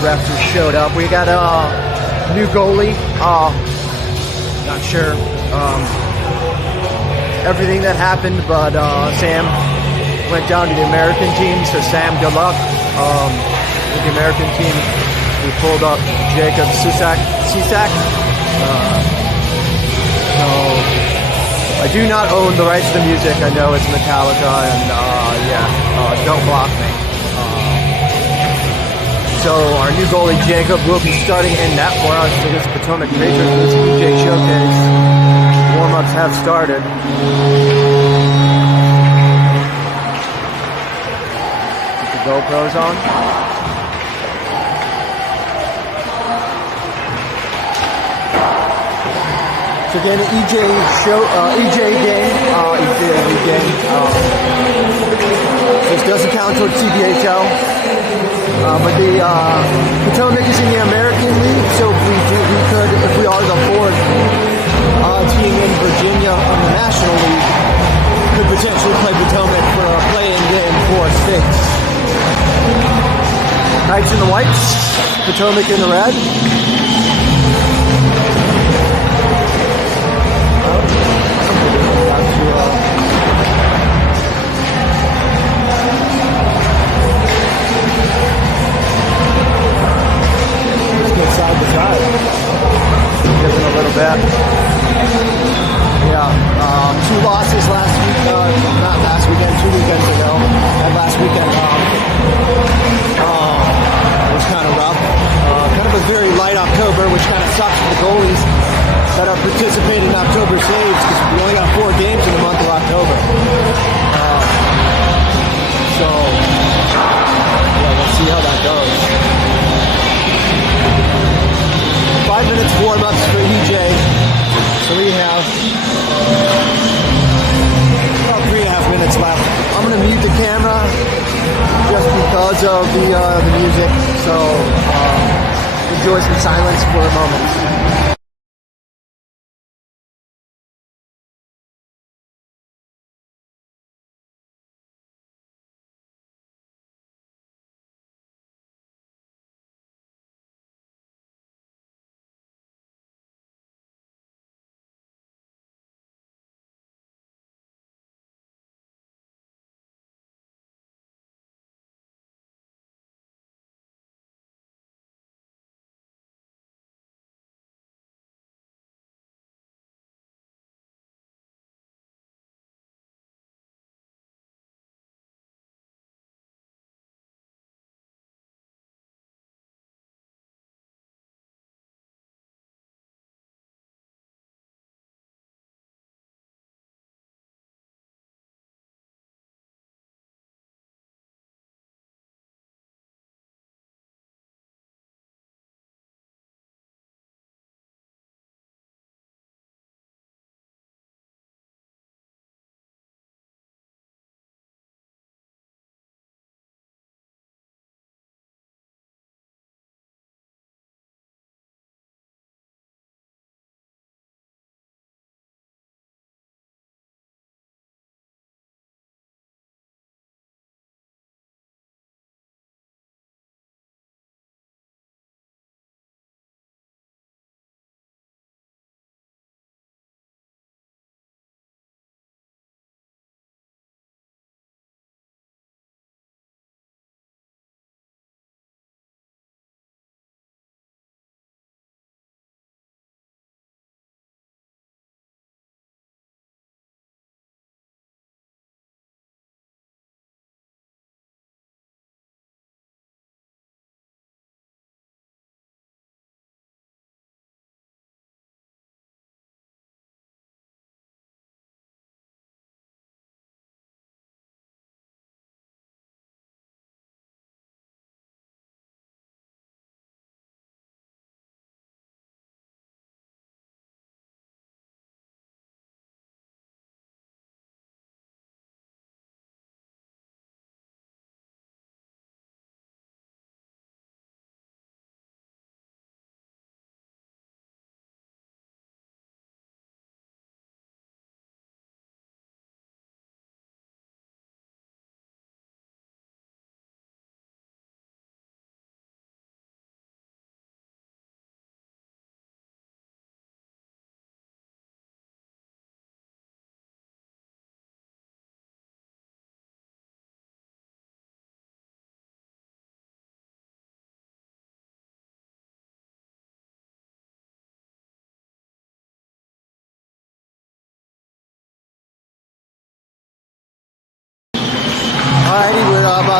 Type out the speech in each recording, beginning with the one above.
refs just showed up. We got a new goalie. Not sure everything that happened, but Sam went down to the American team. So Sam, good luck with the American team. We pulled up Jacob Cisak. So I do not own the rights to the music. I know it's Metallica, and don't block me. So our new goalie Jacob will be starting in net for us against Potomac Patriots. This EJ Showcase. Warm-ups have started. Keep the GoPros on. So again, EJ game. This doesn't count towards CBHL. But the Potomac is in the American League, so if we are the fourth team in Virginia on the National League, could potentially play Potomac for a play-in game for states. Knights in the whites, Potomac in the red. Side to side. Giving a little bit. Yeah. 2 losses last week. Not last weekend, 2 weekends ago. And last weekend it was kind of rough. Kind of a very light October, which kind of sucks for the goalies that are participating in October saves, because we only got 4 games in the month of October. Let's see how that goes. 5 minutes warm-ups for EJ. So we have about 3.5 minutes left. I'm going to mute the camera just because of the music. So enjoy some silence for a moment.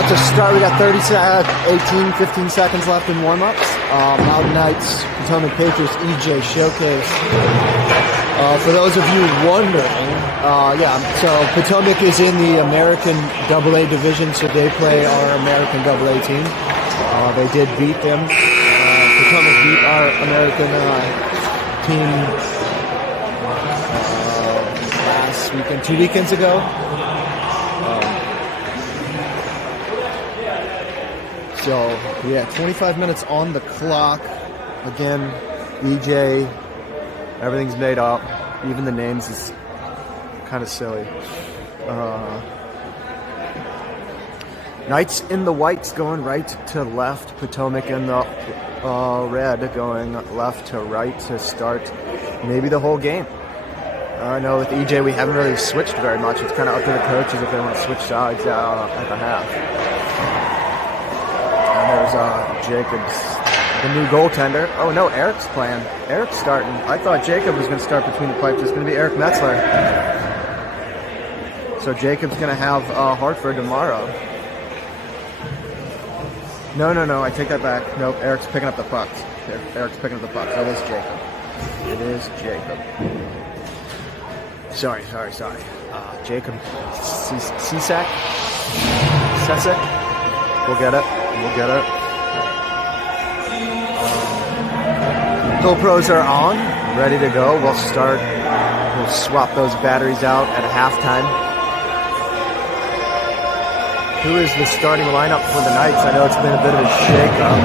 To start, we got 15 seconds left in warm-ups. Mountain Knights, Potomac Patriots, EJ Showcase. For those of you wondering, so Potomac is in the American AA division, so they play our American AA team. They did beat them. Potomac beat our American team last weekend, 2 weekends ago. So, yeah, 25 minutes on the clock. Again, EJ, everything's made up. Even the names is kind of silly. Knights in the whites going right to left. Potomac in the red going left to right to start maybe the whole game. I know with EJ we haven't really switched very much. It's kind of up to the coaches if they want to switch sides at the half. There's Jacobs, the new goaltender. Oh no, Eric's playing. Eric's starting. I thought Jacob was going to start between the pipes. It's going to be Eric Metzler. So Jacob's going to have Hartford tomorrow. No, I take that back. Nope, Eric's picking up the pucks. Eric's picking up the pucks. That is Jacob. It is Jacob. Sorry. Jacob Cesek. We'll get it. GoPros are on, ready to go. We'll swap those batteries out at halftime. Who is the starting lineup for the Knights? I know it's been a bit of a shake-up.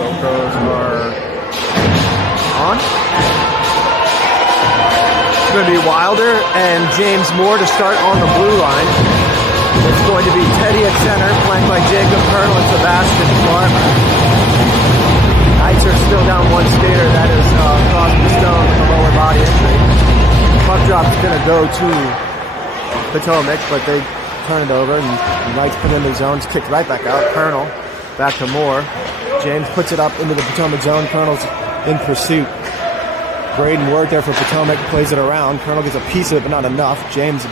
GoPros are on. It's going to be Wilder and James Moore to start on the blue line. It's going to be Teddy at center, flanked by Jacob Colonel and Sebastian Farmer. Knights are still down one skater. That is Crosby Stone with a lower body injury. Puck drop's going to go to Potomac, but they turn it over, and the Knights put it in the zones, kicked right back out. Colonel back to Moore. James puts it up into the Potomac zone. Colonel's in pursuit. Braden worked there for Potomac, plays it around. Colonel gets a piece of it, but not enough. James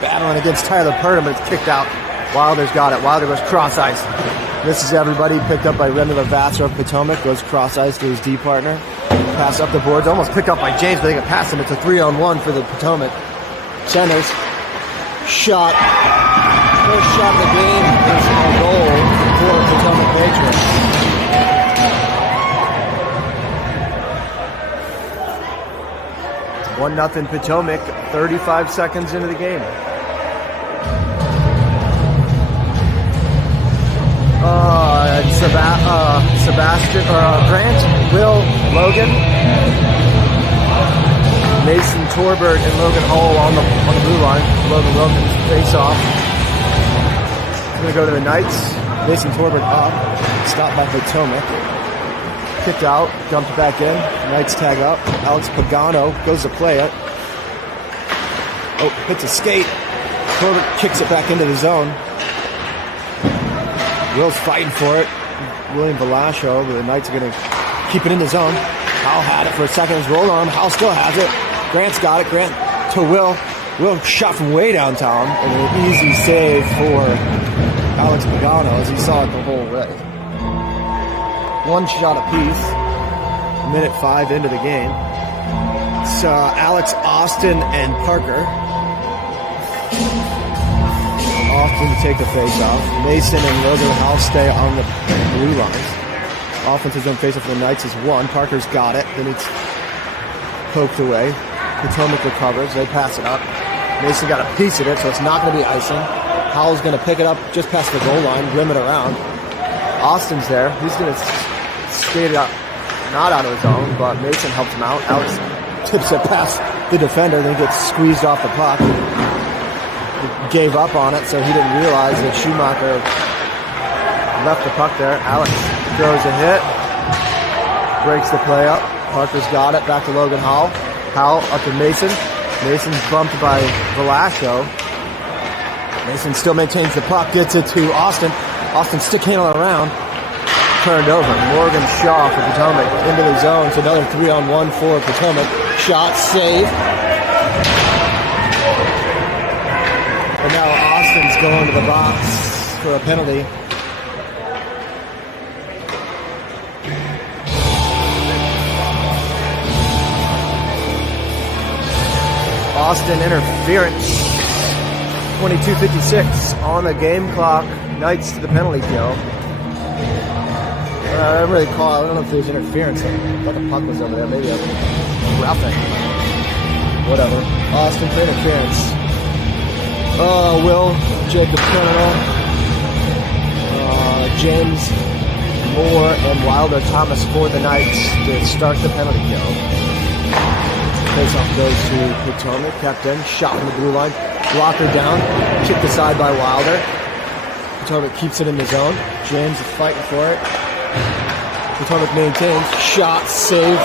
battling against Tyler Purdom, but it's kicked out. Wilder's got it. Wilder goes cross-ice. This is everybody picked up by Remy Lavasser of Potomac. Goes cross-ice to his D partner. Pass up the boards. Almost picked up by James, but they get past him. It's a 3-on-1 for the Potomac. Centers. Shot. First shot of the game is a goal for Potomac Patriots. 1-0 Potomac, 35 seconds into the game. Sebastian, Grant, Will, Logan, Mason Torbert and Logan Hall on the blue line. Logan Wilkins face off. Going to go to the Knights. Mason Torbert up, stopped by Potomac. Kicked out, dumped back in. Knights tag up. Alex Pagano goes to play it. Oh, hits a skate. Torbert kicks it back into the zone. Will's fighting for it. William Velasco, but the Knights are going to keep it in the zone. Howell had it for a second. His roll arm. Howell still has it. Grant's got it. Grant to Will. Will shot from way downtown. And an easy save for Alex Pagano as he saw it the whole way. One shot apiece. Minute 5 into the game. It's Alex, Austin, and Parker. Austin to take the face-off. Mason and Logan Howell stay on the blue lines. Offensive zone face-off for the Knights is 1. Parker's got it. Then it's poked away. Potomac recovers. They pass it up. Mason got a piece of it, so it's not going to be icing. Howell's going to pick it up just past the goal line, rim it around. Austin's there. He's going to skate it up, not out of his own, but Mason helps him out. Alex tips it past the defender, then gets squeezed off the puck. He gave up on it, so he didn't realize that Schumacher left the puck there. Alex throws a hit, breaks the play up. Parker's got it, back to Logan Howell. Howell up to Mason. Mason's bumped by Velasco. Mason still maintains the puck, gets it to Austin. Austin stick handle around. Turned over. Morgan Shaw for Potomac into the zone. So another 3-on-1 for Potomac. Shot, save. And now Austin's going to the box for a penalty. Austin interference. 22:56 on the game clock. Knights to the penalty kill. I don't really call. I don't know if there's interference. I thought the puck was over there. Maybe a roughing. Whatever. Austin for interference. Will Jacob Criminal, James Moore, and Wilder Thomas for the Knights to start the penalty kill. Face-off goes to Potomac. Captain shot from the blue line. Blocker down. Kicked aside by Wilder. Potomac keeps it in the zone. James is fighting for it. Potomac maintains. Shot, save.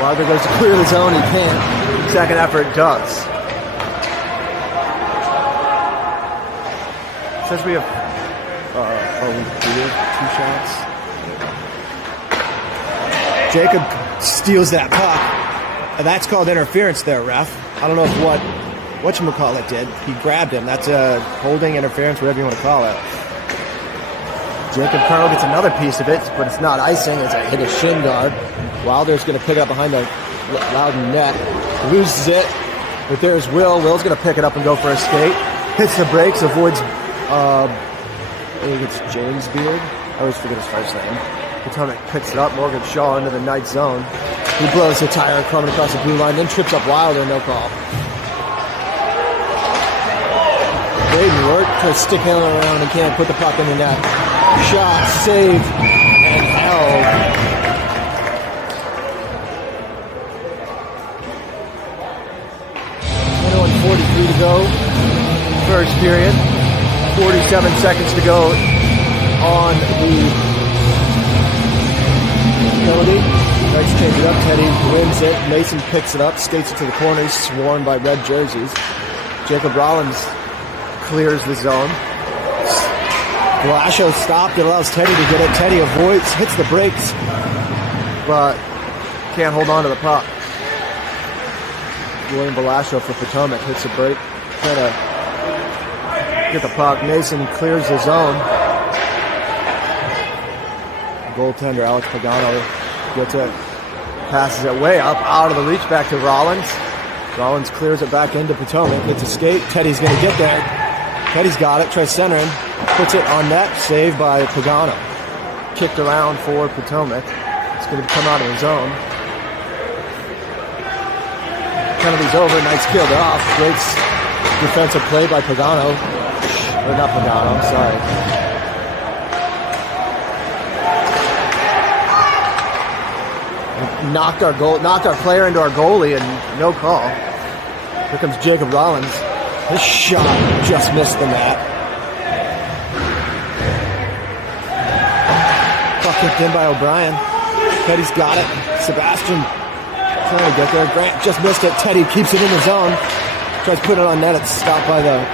Wilder goes to clear the zone. He can't. Second effort does. Since we have, we have 2 shots. Jacob steals that puck. That's called interference there, ref. I don't know if whatchamacallit did. He grabbed him. That's a holding, interference, whatever you want to call it. Jacob Carl gets another piece of it, but it's not icing. It's a hit a shin guard. Wilder's going to pick it up behind the Loudon net. Loses it, but there's Will. Will's going to pick it up and go for a skate. Hits the brakes, avoids, I think it's James Beard. I always forget his first name. Potomac picks it up. Morgan Shaw into the Knight zone. He blows the tire coming across the blue line, then trips up Wilder, no call. Braden Wirt tries to stick him around and can't put the puck in the net. Shot, save, and held. 21:43 to go. First period. 47 seconds to go on the penalty. Knights change it up. Teddy wins it. Mason picks it up, skates it to the corner. He's swarmed by red jerseys. Jacob Rollins clears the zone. Velasco stopped. It allows Teddy to get it. Teddy avoids, hits the brakes, but can't hold on to the puck. William Velasco for Potomac hits the brake. Trying to get the puck. Mason clears the zone. Goaltender Alex Pagano gets it. Passes it way up, out of the reach, back to Rollins. Rollins clears it back into Potomac. Gets a skate. Teddy's going to get there. Teddy's got it. Tries centering. Puts it on net. Saved by Pagano. Kicked around for Potomac. It's going to come out of the zone. Penalty's over. Knights killed it off. Great defensive play by Pagano. Or not Pagano, sorry. Knocked our player into our goalie, and no call. Here comes Jacob Rollins. His shot just missed the net. Puck kicked in by O'Brien. Teddy's got it. Sebastian trying to get there. Grant just missed it. Teddy keeps it in the zone. Tries to put it on net. It's stopped by the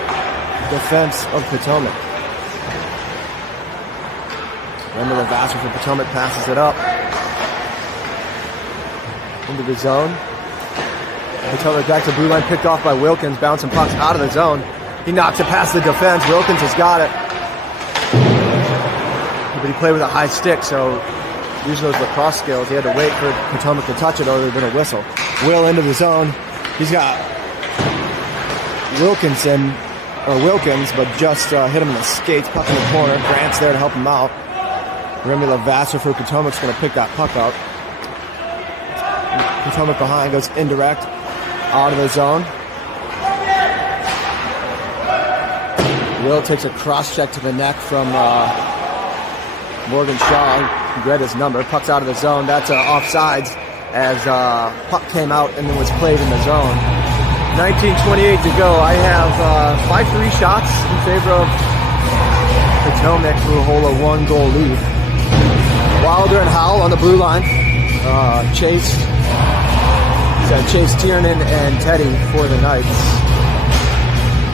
defense of Potomac. Randall Vassar for Potomac passes it up into the zone. Potomac back to blue line, picked off by Wilkins, bouncing pucks out of the zone. He knocks it past the defense. Wilkins has got it. But he played with a high stick, so using those lacrosse skills, he had to wait for Potomac to touch it or there would have been a whistle. Will into the zone. He's got Wilkins, but just hit him in the skates, puck in the corner. Grant's there to help him out. Remy Lavasser for Potomac's going to pick that puck up. Potomac behind, goes indirect, out of the zone. Will takes a cross check to the neck from Morgan Shaw. He read his number. Puck's out of the zone. That's offsides as puck came out and then was played in the zone. 19:28 to go. I have 5-3 shots in favor of Potomac who hold a 1-goal lead. Wilder and Howell on the blue line. Chase Tiernan and Teddy for the Knights.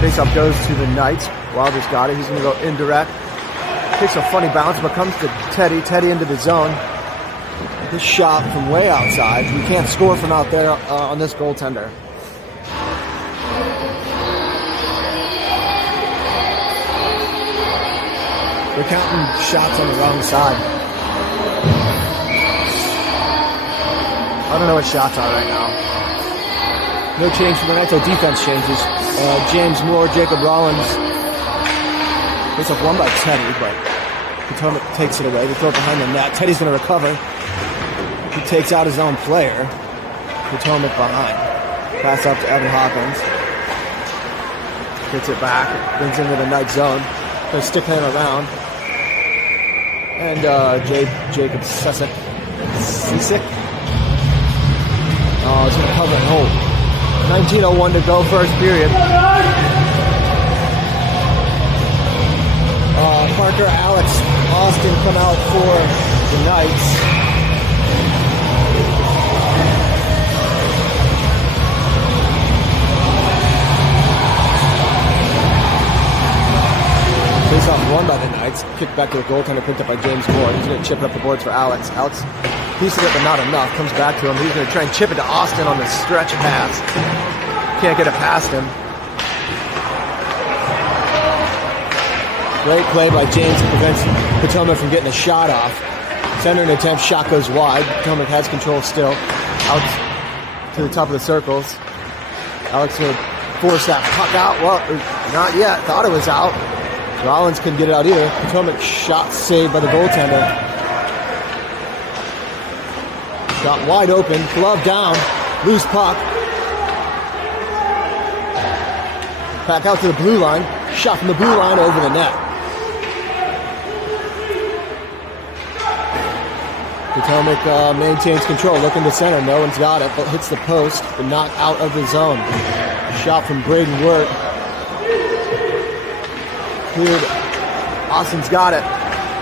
Faceoff goes to the Knights. Wilder's got it. He's going to go indirect. Takes a funny bounce, but comes to Teddy. Teddy into the zone. This shot from way outside. You can't score from out there on this goaltender. They're counting shots on the wrong side. I don't know what shots are right now. No change for the night, so defense changes. James Moore, Jacob Rollins. It's up one by Teddy, but Potomac takes it away. They throw it behind the net. Teddy's going to recover. He takes out his own player. Potomac behind. Pass up to Evan Hawkins. Gets it back. Brings into the night zone. They're sticking it around. And Jacob Susek. Oh, he's going to cover and hold. 19:01 to go, first period. Parker, Alex, Austin come out for the Knights. Face off won by the Knights. Kicked back to the goaltender, picked up by James Moore. He's going to chip it up the boards for Alex. Alex pieces it, but not enough. Comes back to him. He's going to try and chip it to Austin on the stretch pass. Can't get it past him. Great play by James that prevents Potomac from getting a shot off. Centering attempt, shot goes wide. Potomac has control still. Out to the top of the circles. Alex will force that puck out. Well, not yet. Thought it was out. Rollins couldn't get it out either. Potomac shot saved by the goaltender. Shot wide open. Glove down. Loose puck. Back out to the blue line. Shot from the blue line over the net. Potomac maintains control, looking to center. No one's got it, but hits the post, but not out of the zone. Shot from Braden Wirt. Cleared. Austin's got it.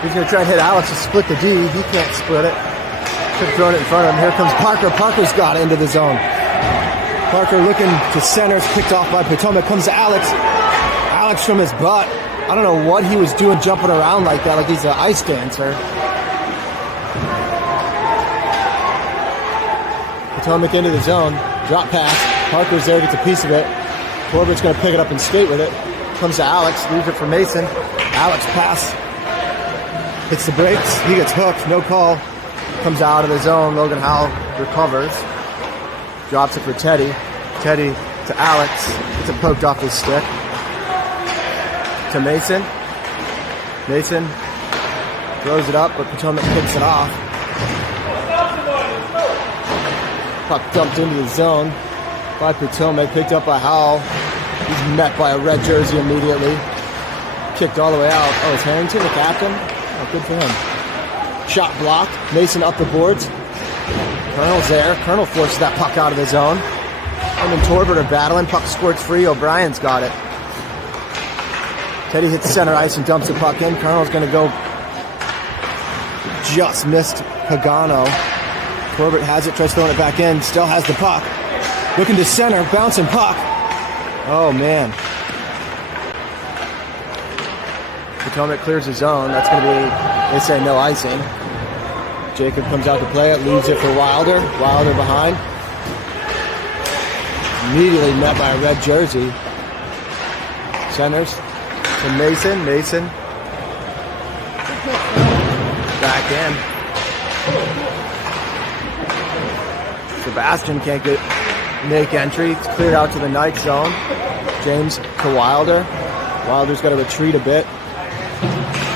He's going to try and hit Alex to split the D. He can't split it. Should have thrown it in front of him. Here comes Parker. Parker's got it into the zone. Parker looking to center. It's picked off by Potomac. Comes to Alex. Alex from his butt. I don't know what he was doing jumping around like that, like he's an ice dancer. Potomac into the zone. Drop pass. Parker's there, gets a piece of it. Corbett's going to pick it up and skate with it. Comes to Alex. Leaves it for Mason. Alex pass. Hits the brakes. He gets hooked. No call. Comes out of the zone. Logan Howell recovers. Drops it for Teddy. Teddy to Alex. Gets it poked off his stick. To Mason. Mason throws it up, but Potomac picks it off. Puck dumped into the zone by Potomac, picked up by Howell. He's met by a red jersey immediately. Kicked all the way out. Oh, is Harrington the captain? Oh, good for him. Shot blocked. Mason up the boards. Colonel's there. Colonel forces that puck out of the zone. Him and Torbert are battling. Puck squirts free. O'Brien's got it. Teddy hits center ice and dumps the puck in. Colonel's going to go. Just missed Pagano. Corbett has it, tries throwing it back in, still has the puck. Looking to center, bouncing puck. Oh, man. Potomac clears the zone. That's going to be, they say no icing. Jacob comes out to play it, leaves it for Wilder. Wilder behind. Immediately met by a red jersey. Centers to Mason. Mason. Back in. Sebastian can't make entry. It's cleared out to the night zone. James to Wilder. Wilder's got to retreat a bit.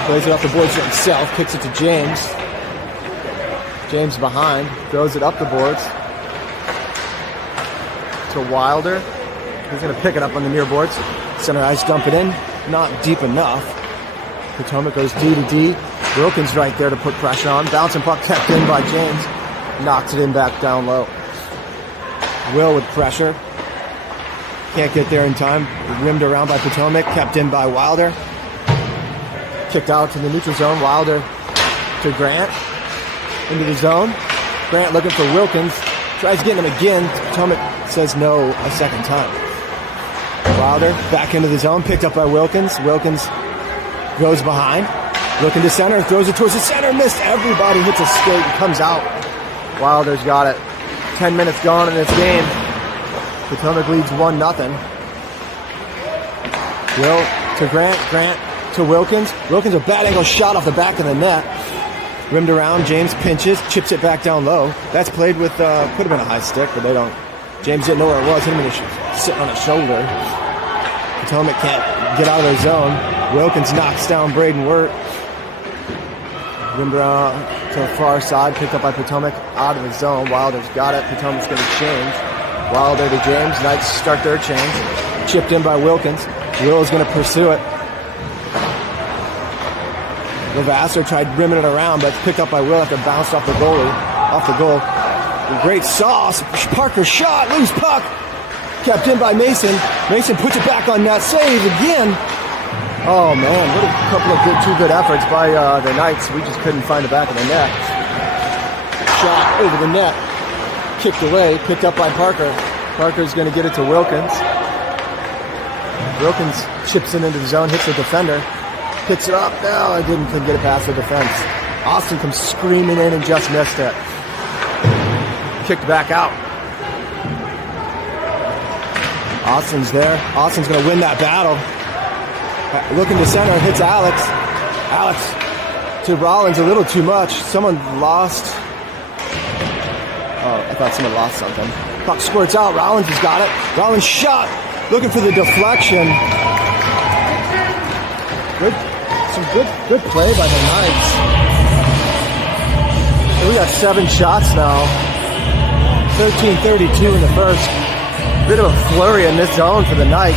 Plays it off the boards to himself. Kicks it to James. James behind. Throws it up the boards. To Wilder. He's going to pick it up on the near boards. Center ice, dump it in. Not deep enough. Potomac goes D to D. Wilkins right there to put pressure on. Bouncing puck kept in by James. Knocks it in back down low. Will with pressure. Can't get there in time. Rimmed around by Potomac. Kept in by Wilder. Kicked out to the neutral zone. Wilder to Grant. Into the zone. Grant looking for Wilkins. Tries getting him again. Potomac says no a second time. Wilder back into the zone. Picked up by Wilkins. Wilkins goes behind. Looking to center. Throws it towards the center. Missed. Everybody hits a skate and comes out. Wilder's got it. 10 minutes gone in this game. Potomac leads 1-0. Will to Grant. Grant to Wilkins. Wilkins, a bad angle shot off the back of the net. Rimmed around, James pinches, chips it back down low. That's played with, could have been a high stick, but they don't. James didn't know where it was, hit him sitting on his shoulder. Potomac can't get out of their zone. Wilkins knocks down Braden Wirt. Rimmed around to the far side, picked up by Potomac, out of the zone. Wilder's got it, Potomac's going to change. Wilder to James, Knights start their change. Chipped in by Wilkins. Will is going to pursue it. Levasseur tried rimming it around, but it's picked up by Will after bounced off the goal. Great sauce. Parker shot, loose puck. Kept in by Mason. Mason puts it back on net. Save again. Oh man, what a couple of two good efforts by the Knights. We just couldn't find the back of the net. Shot over the net. Kicked away, picked up by Parker. Parker's going to get it to Wilkins. Wilkins chips it into the zone, hits the defender. Hits it up. No, I couldn't get it past the defense. Austin comes screaming in and just missed it. Kicked back out. Austin's there. Austin's going to win that battle. Looking to center, hits Alex. Alex to Rollins, a little too much. Someone lost. Oh, I thought someone lost something. Puck squirts out. Rollins has got it. Rollins shot. Looking for the deflection. Some good play by the Knights. We got 7 shots now. 13:32 in the first. Bit of a flurry in this zone for the Knights.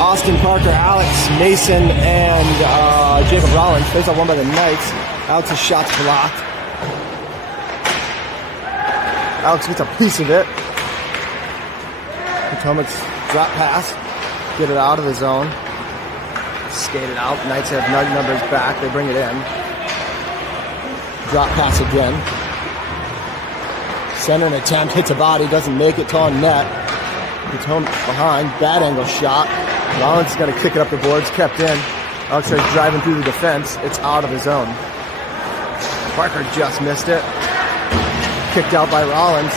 Austin, Parker, Alex, Mason, and Jacob Rollins. Face off one by the Knights. Alex's shot's blocked. Alex gets a piece of it. Potomac's drop pass. Get it out of the zone. Skate it out. Knights have numbers back. They bring it in. Drop pass again. Center an attempt. Hits a body. Doesn't make it to on net. Potomac behind. Bad angle shot. Rollins is going to kick it up the boards. Kept in. Alex starts driving through the defense. It's out of the zone. Parker just missed it. Kicked out by Rollins.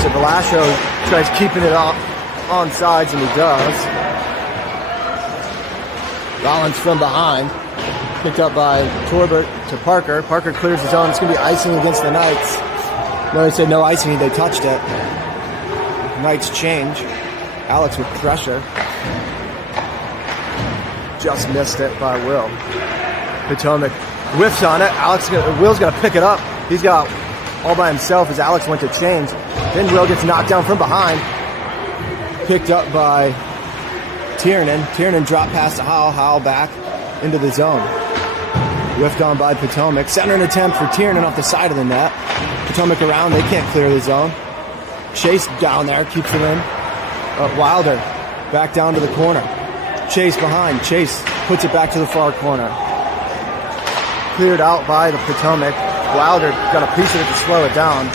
So Velasco tries keeping it up on sides, and he does. Rollins from behind. Picked up by Torbert to Parker. Parker clears the zone. It's going to be icing against the Knights. No, they said no icing. They touched it. Knights change. Alex with pressure. Just missed it by Will. Potomac whiffs on it. Will's going to pick it up. He's got all by himself as Alex went to change. Then Will gets knocked down from behind. Picked up by Tiernan. Tiernan dropped past to Howell. Howell back into the zone. Whiffed on by Potomac. Center an attempt for Tiernan off the side of the net. Potomac around. They can't clear the zone. Chase down there. Keeps it in. Wilder back down to the corner. Chase behind. Chase puts it back to the far corner. Cleared out by the Potomac. Wilder got a piece of it to slow it down.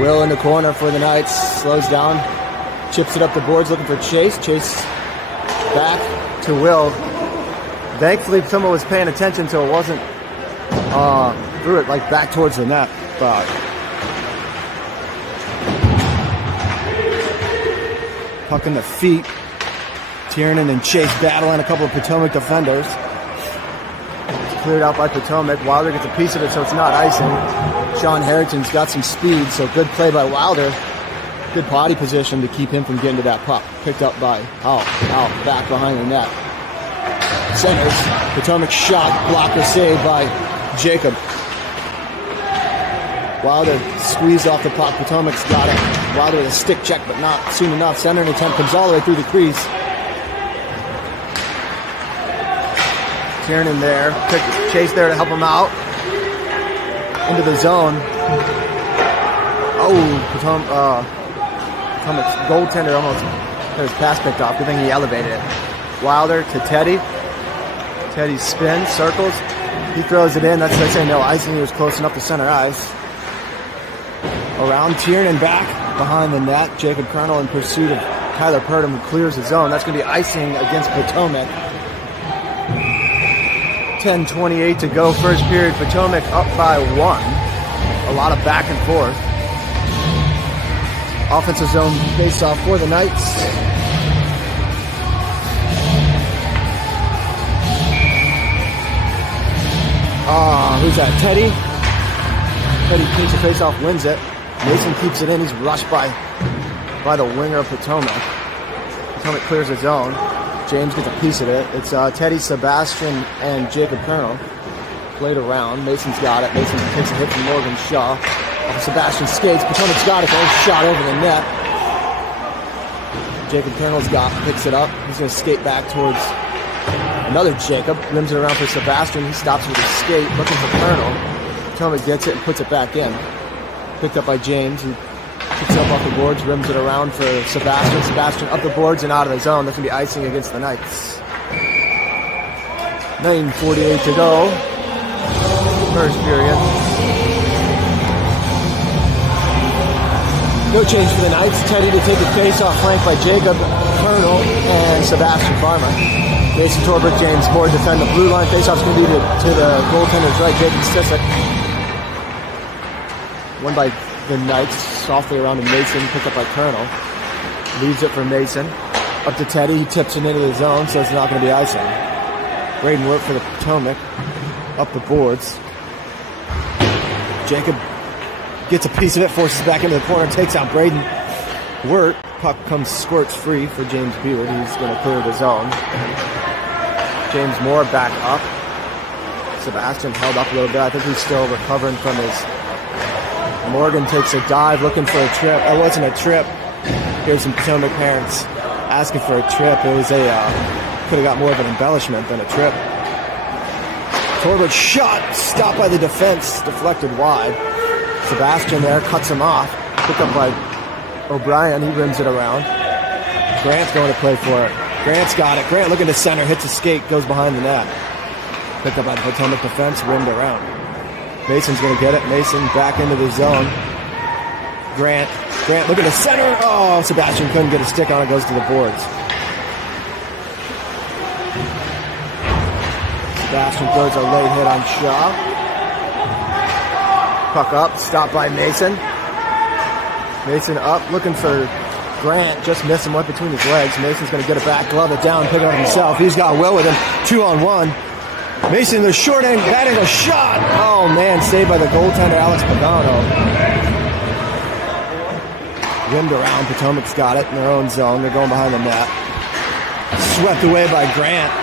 Will in the corner for the Knights. Slows down. Chips it up the boards looking for Chase. Chase back to Will. Thankfully, someone was paying attention so it wasn't threw it like back towards the net. But puck in the feet. Tiernan and Chase battling a couple of Potomac defenders. It's cleared out by Potomac. Wilder gets a piece of it so it's not icing. Sean Harrington's got some speed, so good play by Wilder. Good body position to keep him from getting to that puck. Picked up by Howell back behind the net. Centers. Potomac shot. Blocker saved by Jacob. Wilder squeezed off the puck. Potomac's got it. Wilder with a stick check, but not soon enough. Center an attempt comes all the way through the crease. Tiernan there. Chase there to help him out. Into the zone. Oh, Potomac's goaltender almost had his pass picked off. Good thing he elevated it. Wilder to Teddy. Teddy spins, circles. He throws it in. That's why I say no icing. He was close enough to center ice. Around Tiernan back behind the net. Jacob Colonel in pursuit of Tyler Purdom, who clears the zone. That's going to be icing against Potomac. 10:28 to go, first period. Potomac up by 1. A lot of back and forth. Offensive zone face-off for the Knights. Who's that? Teddy? Teddy takes a face-off, wins it. Mason keeps it in. He's rushed by the winger of Potomac. Potomac clears his zone. James gets a piece of it. It's Teddy, Sebastian, and Jacob Colonel. Played around. Mason's got it. Mason takes a hit from Morgan Shaw. Sebastian skates. Potomac's got it. Goes shot over the net. Jacob Colonel's picks it up. He's going to skate back towards another Jacob. Rims it around for Sebastian. He stops with his skate, looking for Colonel. Potomac gets it and puts it back in. Picked up by James. He picks it up off the boards, rims it around for Sebastian. Sebastian up the boards and out of the zone. That's going to be icing against the Knights. 9:48 to go. First period. No change for the Knights. Teddy to take a face-off, flanked by Jacob Colonel and Sebastian Farmer. Mason Torbert, James Moore defend the blue line. Face-off's going to be to the goaltender's right, Jacob Stissick. Won by the Knights, softly around to Mason, picked up by Colonel. Leaves it for Mason. Up to Teddy, he tips it into the zone, so it's not going to be icing. Braden Wirt for the Potomac. Up the boards. Jacob gets a piece of it, forces back into the corner, takes out Braden Wirt. Puck comes squirts free for James Beard. He's going to clear the zone. James Moore back up. Sebastian held up a little bit. I think he's still recovering from his... Morgan takes a dive, looking for a trip. It wasn't a trip. Here's some Potomac parents asking for a trip. It was could have got more of an embellishment than a trip. Torbert shot, stopped by the defense, deflected wide. Sebastian there cuts him off. Picked up by O'Brien. He rims it around. Grant's going to play for it. Grant's got it. Grant looking to center, hits a skate, goes behind the net. Picked up by the Potomac defense, rimmed around. Mason's going to get it. Mason back into the zone. Grant looking to center. Oh, Sebastian couldn't get a stick on it. Goes to the boards. Sebastian throws a late hit on Shaw. Puck up. Stopped by Mason. Mason up. Looking for Grant. Just missed him right between his legs. Mason's going to get it back. Glove it down. Pick it up himself. He's got Will with him. 2-on-1. Mason, the short end, that angle shot. Oh man, saved by the goaltender, Alex Pagano. Rimmed around, Potomac's got it in their own zone. They're going behind the net. Swept away by Grant.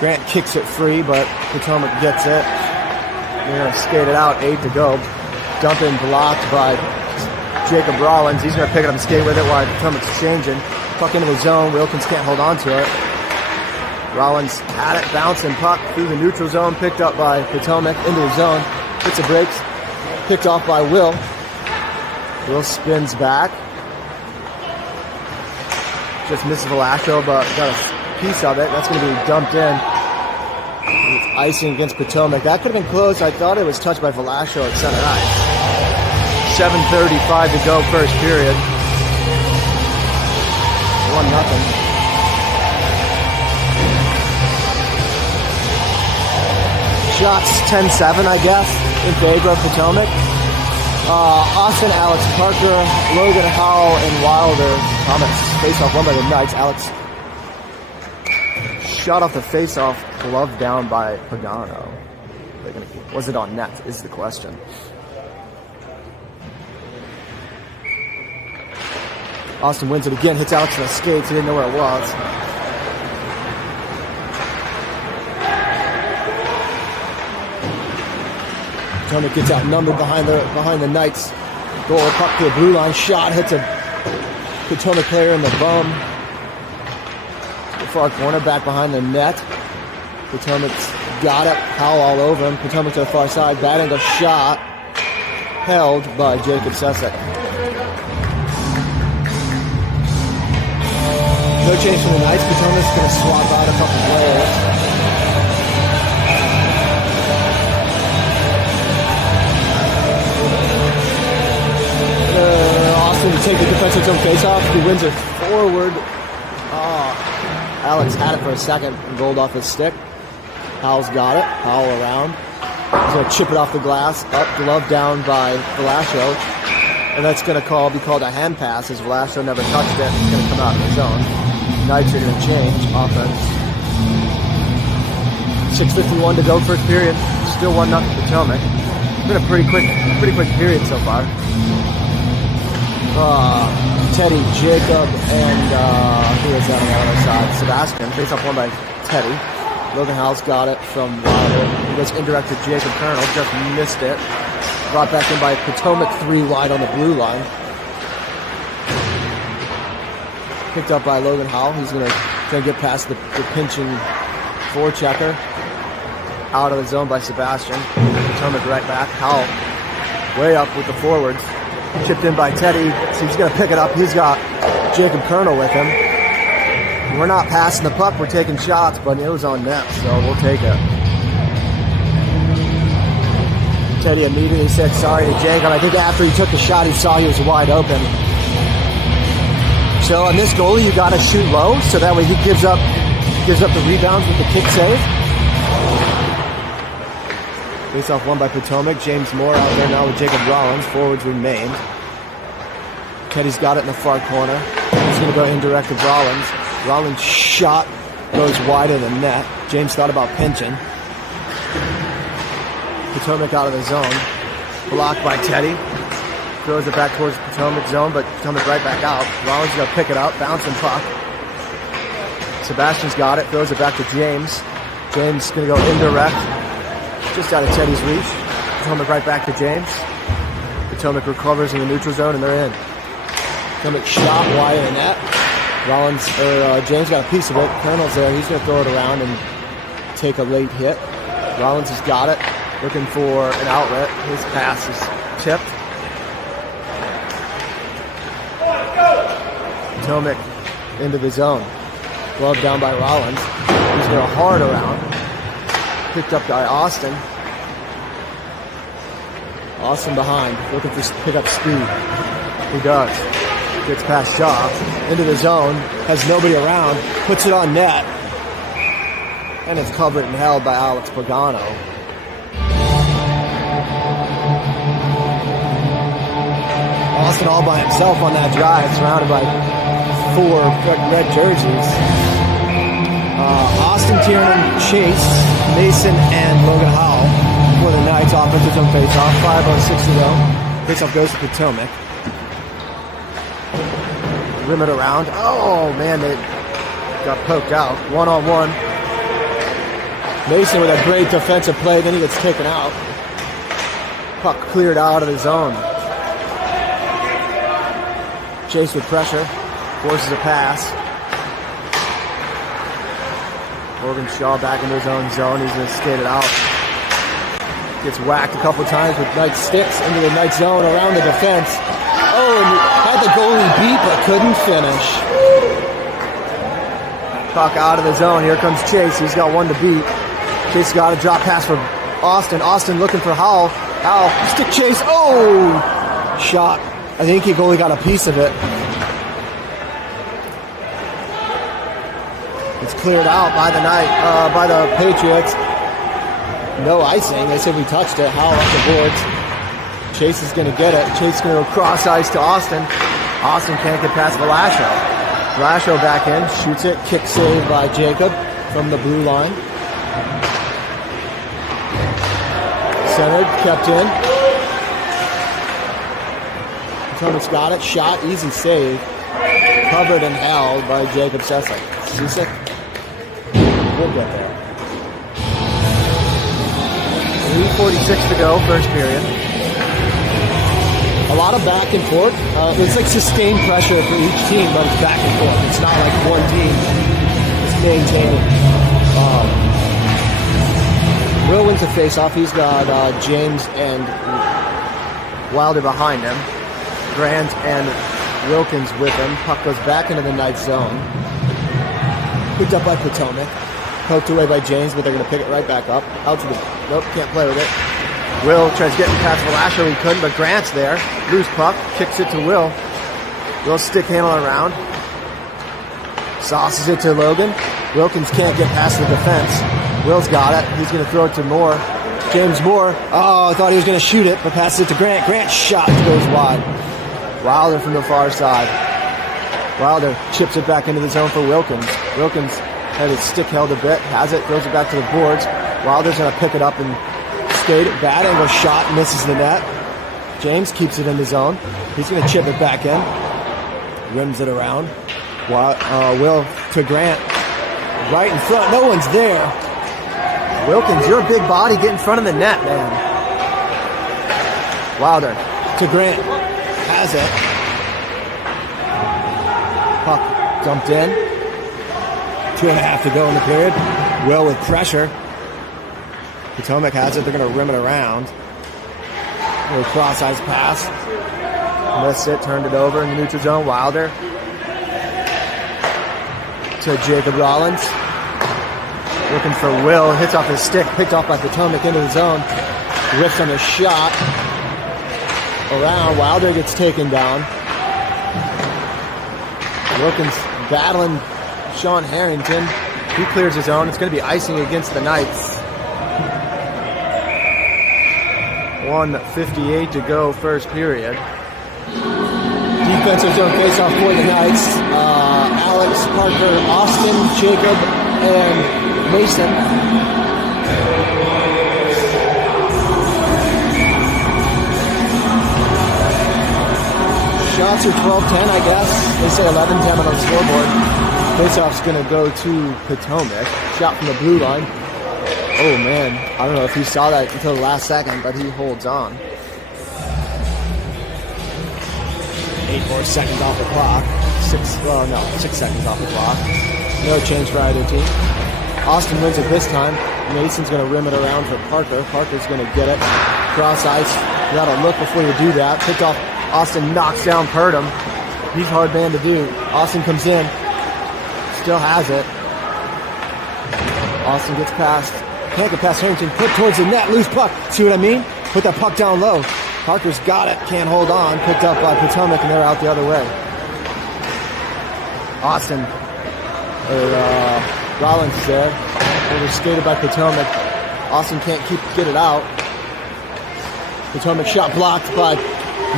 Grant kicks it free, but Potomac gets it. They're going to skate it out, 8 to go. Dump in blocked by Jacob Rollins. He's going to pick it up and skate with it while Potomac's changing. Puck into the zone. Wilkins can't hold on to it. Rollins had it, bouncing puck through the neutral zone, picked up by Potomac into the zone. Hits the brakes, picked off by Will. Will spins back. Just misses Velasco, but got a piece of it. That's going to be dumped in. It's icing against Potomac. That could have been close. I thought it was touched by Velasco at center ice. 7:35 to go, first period. 1-0. Shots 10-7, I guess, in favor of Potomac. Austin, Alex Parker, Logan Howell, and Wilder. Thomas face-off won by the Knights. Alex shot off the face-off, glove down by Pagano. Was it on net, is the question. Austin wins it again, hits Alex in the skates. He didn't know where it was. Potomac gets outnumbered behind the Knights. Goal, puck to the blue line. Shot hits a Potomac player in the bum. The far corner, back behind the net. Potomac's got it. Howell all over him. Potomac to the far side. Bad angle shot. Held by Jacob Sessek. No change from the Knights. Potomac's going to swap out a couple players. Austin to take the defensive zone face-off. He wins it forward. Alex had it for a second and rolled off his stick. Howell's got it. Howell around. He's going to chip it off the glass. Up, glove down by Velasco. And that's going to be called a hand pass, as Velasco never touched it. It's going to come out of the zone. Knights are going to change offense. 6:51 to go, first period. Still 1-0 Potomac. It's been a pretty quick period so far. Teddy, Jacob, and who is that on the other side? Sebastian. Face off one by Teddy. Logan Howell's got it from Wilder. He goes indirect to Jacob Colonel. Just missed it. Brought back in by Potomac, 3 wide on the blue line. Picked up by Logan Howell. He's going to try and get past the pinching forechecker. Out of the zone by Sebastian. Potomac right back. Howell way up with the forwards. Chipped in by Teddy. So he's going to pick it up. He's got Jacob Colonel with him. We're not passing the puck. We're taking shots, but it was on net, so we'll take it. Teddy immediately said sorry to Jacob. I think after he took the shot, he saw he was wide open. So on this goalie, you got to shoot low, so that way he gives up the rebounds with the kick save. Face off one by Potomac. James Moore out there now with Jacob Rollins. Forwards remained. Teddy's got it in the far corner. He's going to go indirect to Rollins. Rollins' shot goes wide of the net. James thought about pinching. Potomac out of the zone. Blocked by Teddy. Throws it back towards Potomac zone, but Potomac right back out. Rollins is going to pick it up. Bouncing puck. Sebastian's got it. Throws it back to James. James is going to go indirect. Just out of Teddy's reach. Potomac right back to James. Potomac recovers in the neutral zone, and they're in. Potomac shot wide of the net. James got a piece of it. Colonel's there. He's going to throw it around and take a late hit. Rollins has got it. Looking for an outlet. His pass is tipped. Potomac into the zone. Glove down by Rollins. He's going to hard around. Picked up by Austin. Austin behind. Looking to pick up speed. He does. Gets past Shaw. Into the zone. Has nobody around. Puts it on net. And it's covered and held by Alex Pagano. Austin all by himself on that drive, surrounded by 4 red jerseys. Austin, Tiernan, Chase, Mason, and Logan Howell for the Knights. Offensive zone face-off. 5:06 to go. Face-off goes to Potomac. Rim it around. Oh, man, they got poked out. 1-on-1. Mason with a great defensive play. Then he gets taken out. Puck cleared out of the zone. Chase with pressure. Forces a pass. Morgan Shaw back into his own zone. He's going to skate it out. Gets whacked a couple times with Knight sticks into the Knight zone around the defense. Oh, and had the goalie beat but couldn't finish. Puck out of the zone. Here comes Chase. He's got one to beat. Chase got a drop pass for Austin. Austin looking for Howell. Howell, stick Chase. Oh! Shot. I think he goalie got a piece of it. It's cleared out by the Patriots. No icing. They said we touched it. Howell off the boards. Chase is going to get it. Chase is going to go cross ice to Austin. Austin can't get past Velasco. Velasco back in. Shoots it. Kick save by Jacob from the blue line. Centered. Kept in. Potomac's got it. Shot. Easy save. Covered and held by Jacob Sessek. Sessek. We'll get there. 3:46 to go, first period. A lot of back and forth. It's like sustained pressure for each team, but it's back and forth. It's not like one team is maintaining. Will wins the face-off. He's got James and Wilder behind him. Grant and Wilkins with him. Puck goes back into the Knight zone. Picked up by Potomac. Poked away by James, but they're going to pick it right back up. Out to the... Nope, can't play with it. Will tries getting past Velasco. He couldn't, but Grant's there. Loose puck. Kicks it to Will. Will stick handle around. Sauces it to Logan. Wilkins can't get past the defense. Will's got it. He's going to throw it to Moore. James Moore. Oh, I thought he was going to shoot it, but passes it to Grant. Grant's shot goes wide. Wilder from the far side. Wilder chips it back into the zone for Wilkins. Wilkins had his stick held a bit, has it, throws it back to the boards. Wilder's going to pick it up and skate it. Bad angle shot, misses the net. James keeps it in the zone. He's going to chip it back in. Rims it around. Will to Grant. Right in front. No one's there. Wilkins, you're a big body. Get in front of the net, man. Wilder to Grant. Has it. Puck dumped in. 2.5 to go in the period. Will with pressure. Potomac has it. They're going to rim it around. A little cross-ice pass. Missed it. Turned it over in the neutral zone. Wilder to Jacob Rollins. Looking for Will. Hits off his stick. Picked off by Potomac into the zone. Rips on the shot. Around. Wilder gets taken down. Wilkins battling Sean Harrington. He clears his own. It's going to be icing against the Knights. 1:58 to go, first period. Defensive zone faceoff for the Knights. Alex, Parker, Austin, Jacob, and Mason. Shots are 12-10, I guess. They say 11-10 on the scoreboard. Faceoff's going to go to Potomac. Shot from the blue line. Oh, man. I don't know if he saw that until the last second, but he holds on. 8 more seconds off the clock. 6 seconds off the clock. No change for either team. Austin wins it this time. Mason's going to rim it around for Parker. Parker's going to get it. Cross ice. You got to look before you do that. Picked off. Austin knocks down Purdom. He's hard man to do. Austin comes in. Still has it. Austin gets past. Can't get past Harrington. Put towards the net. Loose puck. See what I mean? Put that puck down low. Parker's got it. Can't hold on. Picked up by Potomac, and they're out the other way. Austin. Rollins there. Over skated by Potomac. Austin can't get it out. Potomac shot blocked by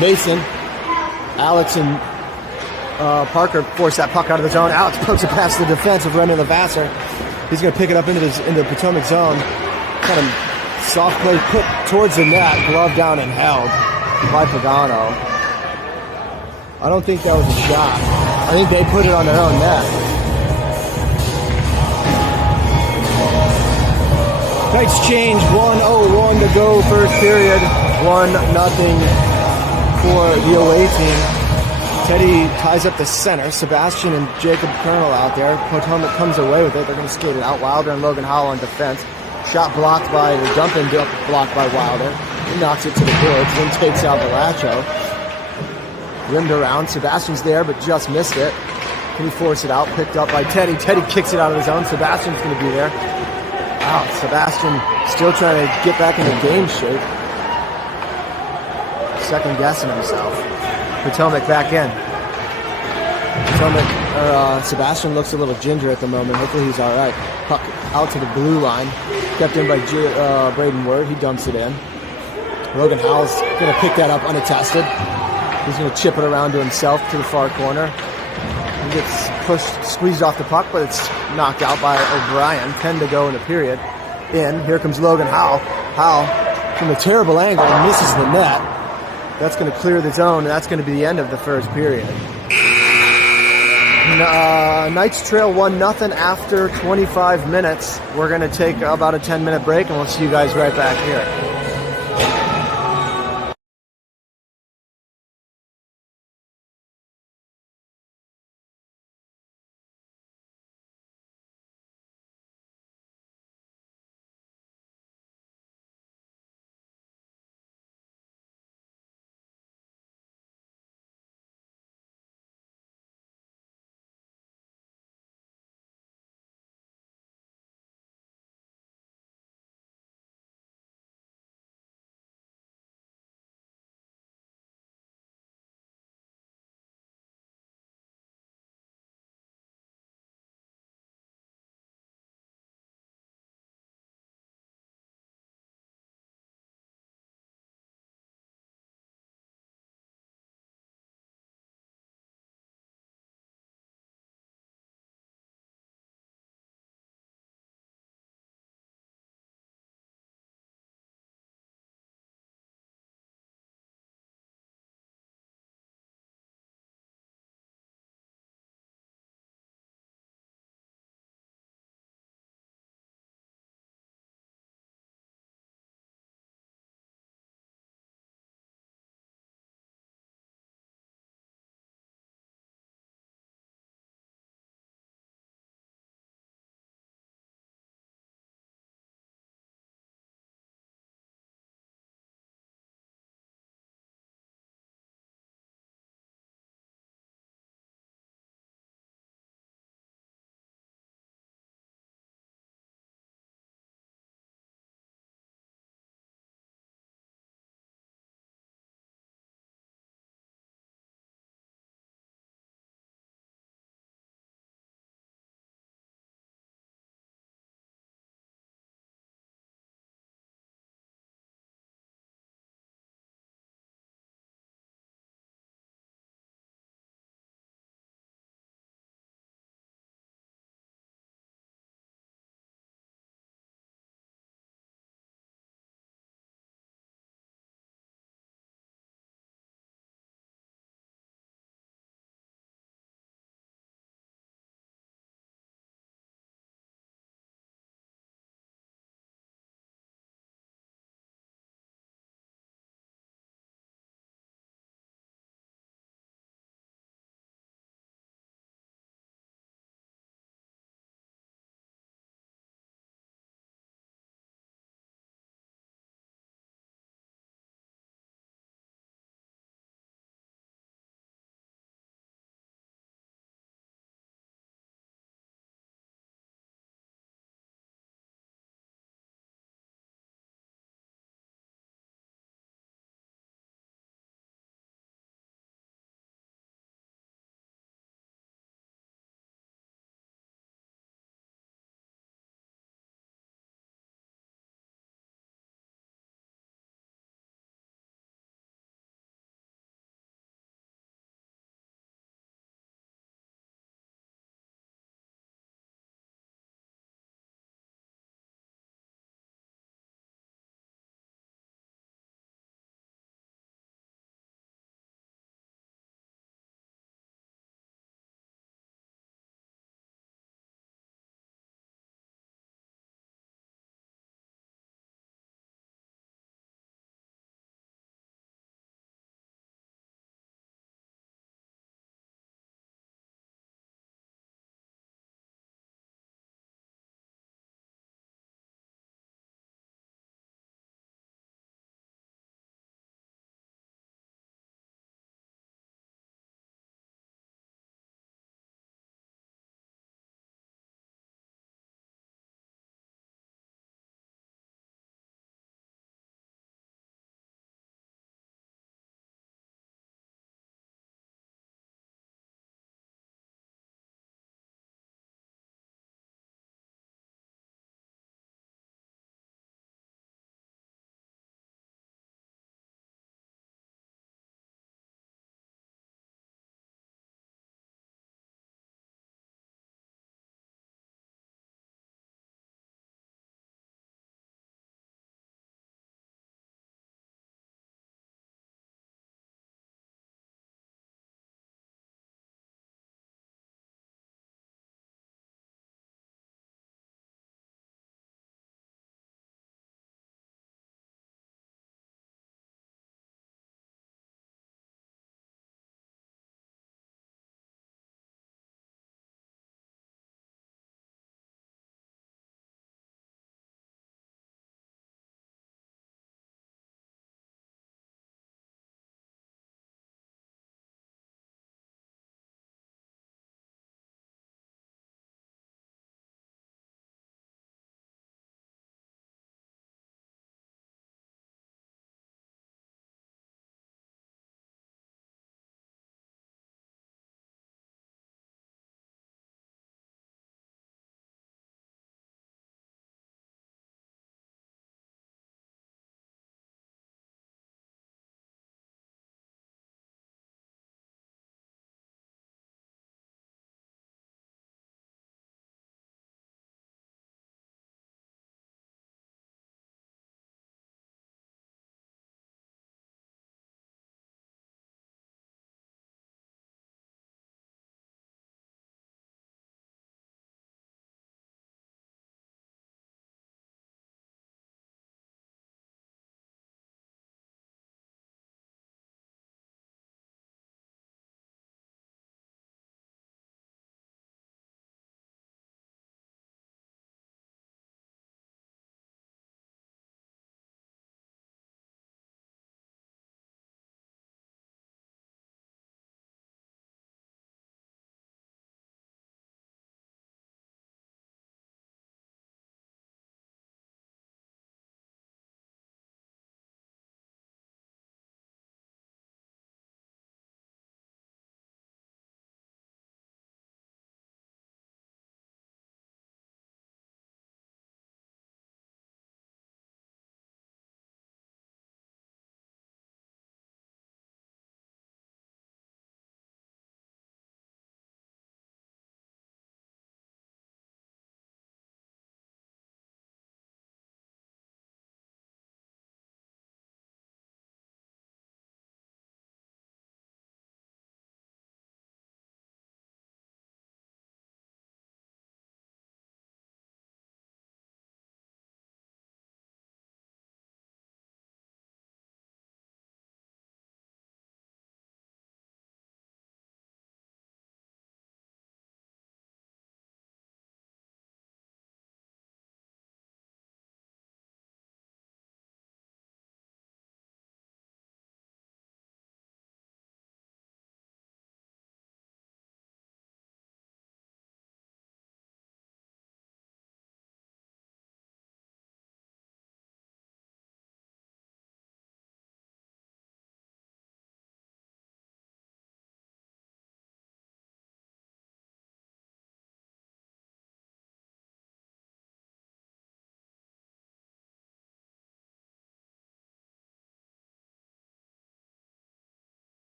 Mason. Alex and Parker force that puck out of the zone. Alex pokes it past the defense of Remy Levasseur. He's going to pick it up into the Potomac zone. Kind of soft play put towards the net. Glove down and held by Pagano. I don't think that was a shot. I think they put it on their own net. Knights change. 1:01 to go, first period. 1-0 for the away team. Teddy ties up the center. Sebastian and Jacob Colonel out there. Potomac comes away with it. They're going to skate it out. Wilder and Logan Howell on defense. Shot blocked by the dump and blocked by Wilder. He knocks it to the boards, then takes out Valacho. Rimmed around. Sebastian's there, but just missed it. Can he force it out? Picked up by Teddy. Teddy kicks it out of his own. Sebastian's going to be there. Wow, Sebastian still trying to get back into game shape. Second guessing himself. Potomac back in. Sebastian looks a little ginger at the moment. Hopefully he's all right. Puck out to the blue line. Kept in by Braden Word. He dumps it in. Logan Howell's going to pick that up unattested. He's going to chip it around to himself to the far corner. He gets squeezed off the puck, but it's knocked out by O'Brien. 10 to go in the period. Here comes Logan Howell. Howell, from a terrible angle, misses the net. That's going to clear the zone, and that's going to be the end of the first period. Knights trail 1-0 after 25 minutes. We're going to take about a 10-minute break, and we'll see you guys right back here.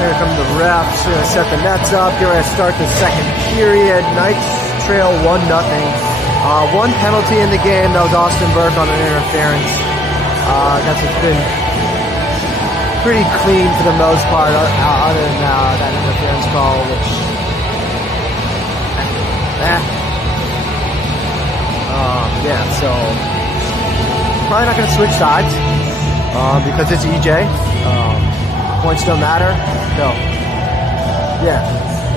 Here come the refs. Gonna set the nets up. Here to start the second period. Knights trail 1-0. One penalty in the game. That was Austin Burke on an interference. I guess it's been pretty clean for the most part, other than that interference call, which yeah. So probably not gonna switch sides because it's EJ. Points don't matter. No. Yeah.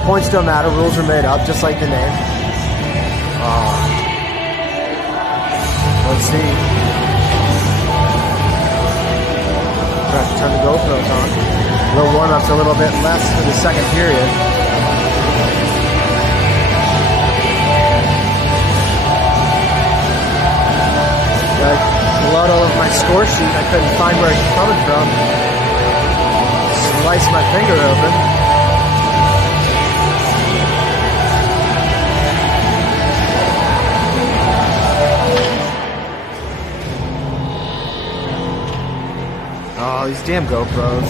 Points don't matter. Rules are made up, just like the name. Let's see. Try to turn the GoPros on. A little warm-up's a little bit less for the second period. I blood all over my score sheet. I couldn't find where it's coming from. Slice my finger open. Oh, these damn GoPros.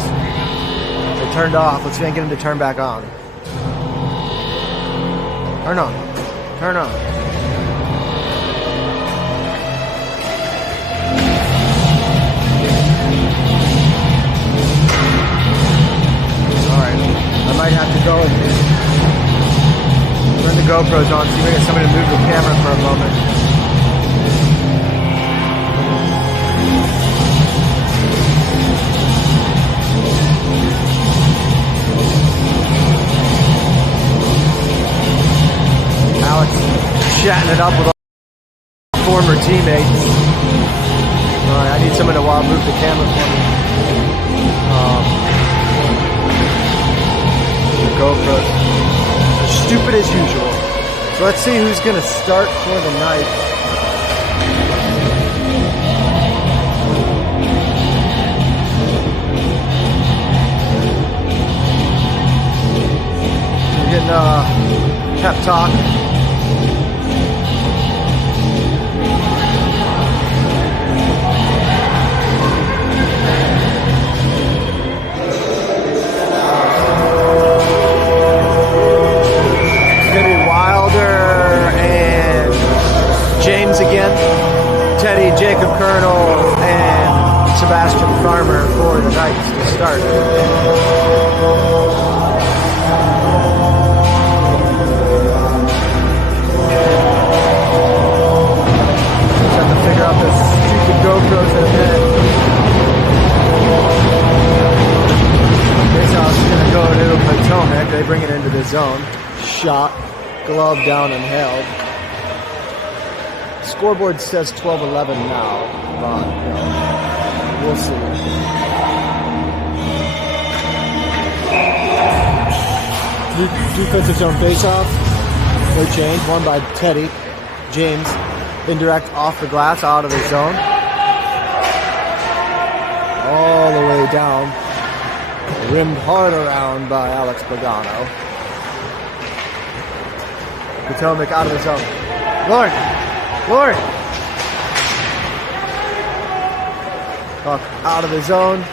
They turned off. Let's see if I can get them to turn back on. Turn on. Turn on. Alright. I might have to go and turn the GoPros on, see if I get somebody to move the camera for a moment. Alex chatting it up with all former teammates. Alright, I need someone to move the camera for me. The GoPros. Stupid as usual. So let's see who's going to start for the night. We're getting pep talk. Teddy, Jacob Colonel, and Sebastian Farmer for the Knights to start. Just have to figure out those stupid GoPros in a minute. This house is going to go to Potomac. They bring it into the zone. Shot, glove down and held. Scoreboard says 12-11 now, but we'll see. Defensive zone face-off. No change. Won by Teddy. James. Indirect off the glass, out of the zone. All the way down. Rimmed hard around by Alex Pagano. Potomac out of the zone. Lord! Puck out of the zone.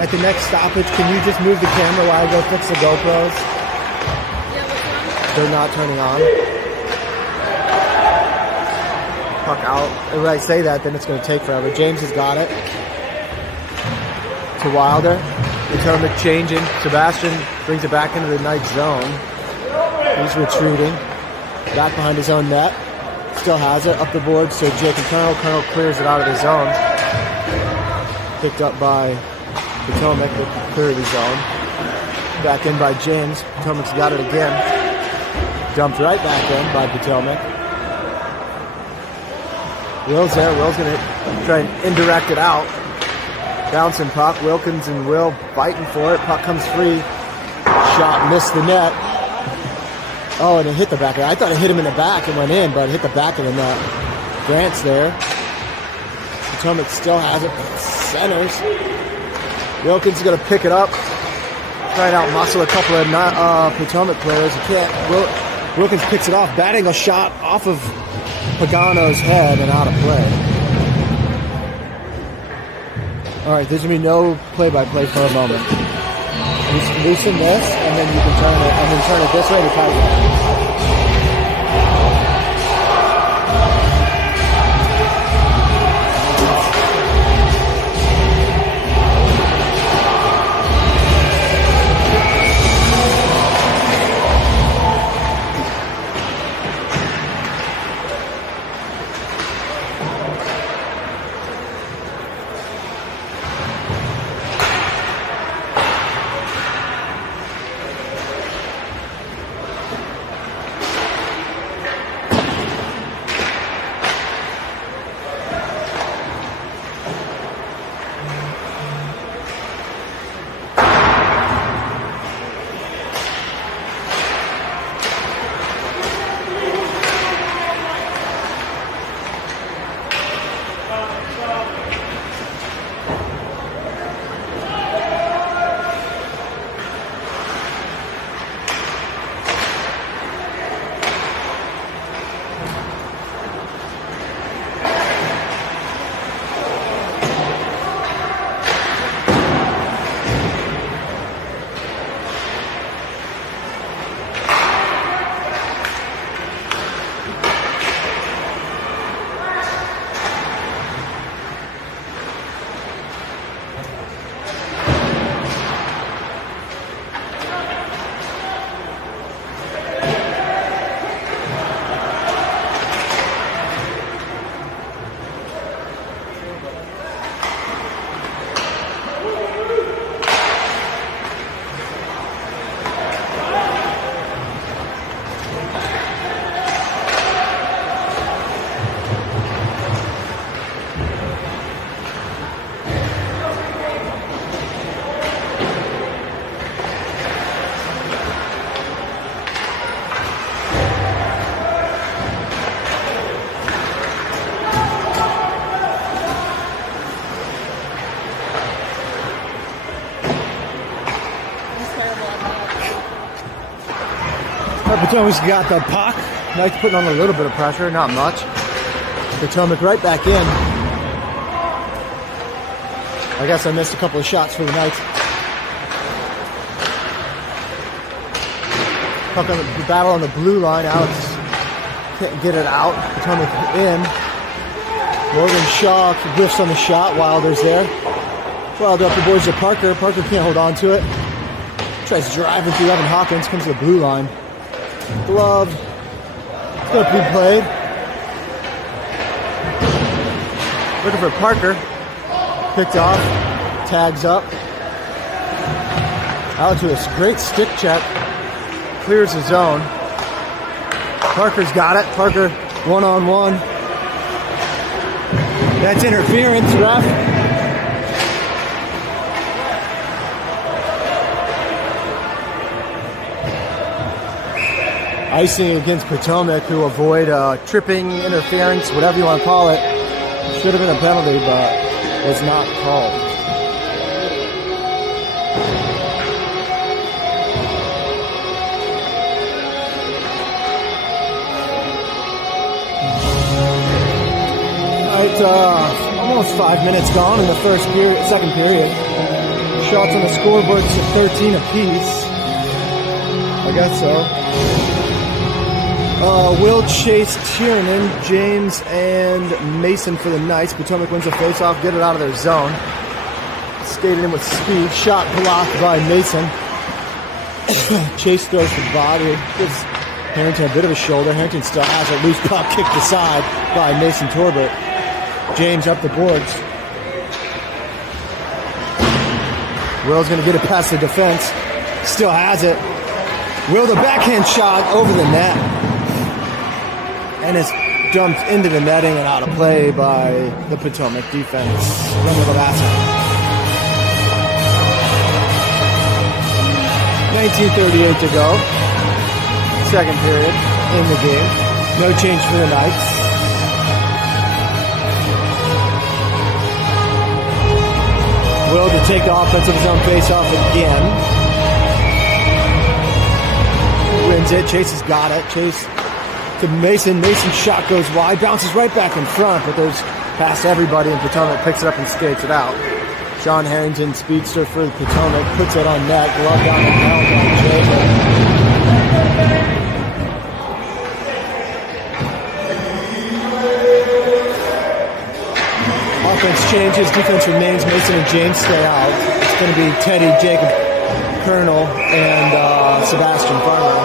At the next stoppage, can you just move the camera while I go fix the GoPros? Yeah, which one? They're not turning on. Puck out. If I say that, then it's going to take forever. James has got it. To Wilder. Potomac changing. Sebastian brings it back into the Knights zone. He's retreating. Back behind his own net. Still has it. Up the board. So Jacob Colonel. Colonel clears it out of the zone. Picked up by Potomac. They clear the zone. Back in by James. Potomac's got it again. Dumped right back in by Potomac. Will's there. Will's going to try and indirect it out. Bouncing puck. Wilkins and Will fighting for it. Puck comes free. Shot missed the net. Oh, and it hit the back. I thought it hit him in the back and went in, but it hit the back of the net. Grant's there. Potomac still has it. Centers. Wilkins is going to pick it up. Try and out-muscle a couple of Potomac players. He can't. Wilkins picks it off. Batting a shot off of Pagano's head and out of play. All right, there's gonna be no play-by-play for a moment. Just loosen this, and then you can turn it, and then turn it this way to tighten it. Potomac's got the puck. Knight's putting on a little bit of pressure, not much. Potomac right back in. I guess I missed a couple of shots for the Knights. Puck on the battle on the blue line. Alex can't get it out. Potomac in. Morgan Shaw whiffs on the shot. Wilder's there. Wilder up the boards to Parker. Parker can't hold on to it. Tries driving through Evan Hawkins. Comes to the blue line. Glove. It's going to be played. Looking for Parker. Picked off. Tags up. Out to a great stick check. Clears the zone. Parker's got it. Parker one-on-one. That's interference, ref. Icing against Potomac, who avoid tripping, interference, whatever you want to call it. Should have been a penalty, but was not called. Right, almost 5 minutes gone in the second period. Shots on the scoreboard to 13 apiece. I guess so. Will Chase, Tiernan, James, and Mason for the Knights. Potomac wins the faceoff, get it out of their zone. Skated in with speed. Shot blocked by Mason. Chase throws the body. Gives Harrington a bit of a shoulder. Harrington still has a loose puck kicked aside by Mason Torbert. James up the boards. Will's going to get it past the defense. Still has it. Will, the backhand shot over the net. And it's dumped into the netting and out of play by the Potomac defense. Remy Lavassa. 19:38 to go. Second period in the game. No change for the Knights. Will to take the offensive zone face-off again. Wins it. Chase has got it. Chase to Mason. Mason's shot goes wide. Bounces right back in front, but there's past everybody, and Potomac picks it up and skates it out. John Harrington, speedster for the Potomac, puts it on net, glove down and down by Jacob. Offense changes, defense remains. Mason and James stay out. It's going to be Teddy, Jacob, Colonel, and Sebastian Farmer.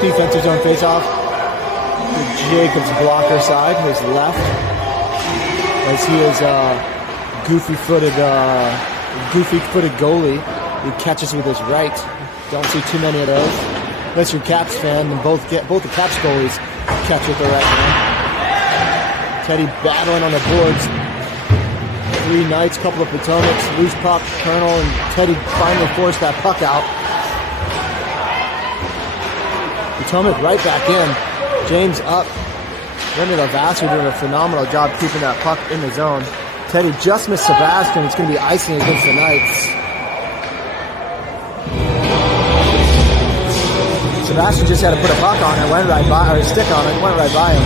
Defensive zone face-off. Jacob's blocker side, his left, as he is a goofy-footed goalie. He catches with his right. Don't see too many of those. Unless you're a Caps fan, then both the Caps goalies catch with their right hand. Teddy battling on the boards. 3 Knights, couple of Potomacs, loose puck. Colonel and Teddy finally forced that puck out. Potomac right back in. James up. Remy Lavasser doing a phenomenal job keeping that puck in the zone. Teddy just missed Sebastian. It's going to be icing against the Knights. Sebastian just had to put a puck on it, went right by, or a stick on it, went right by him.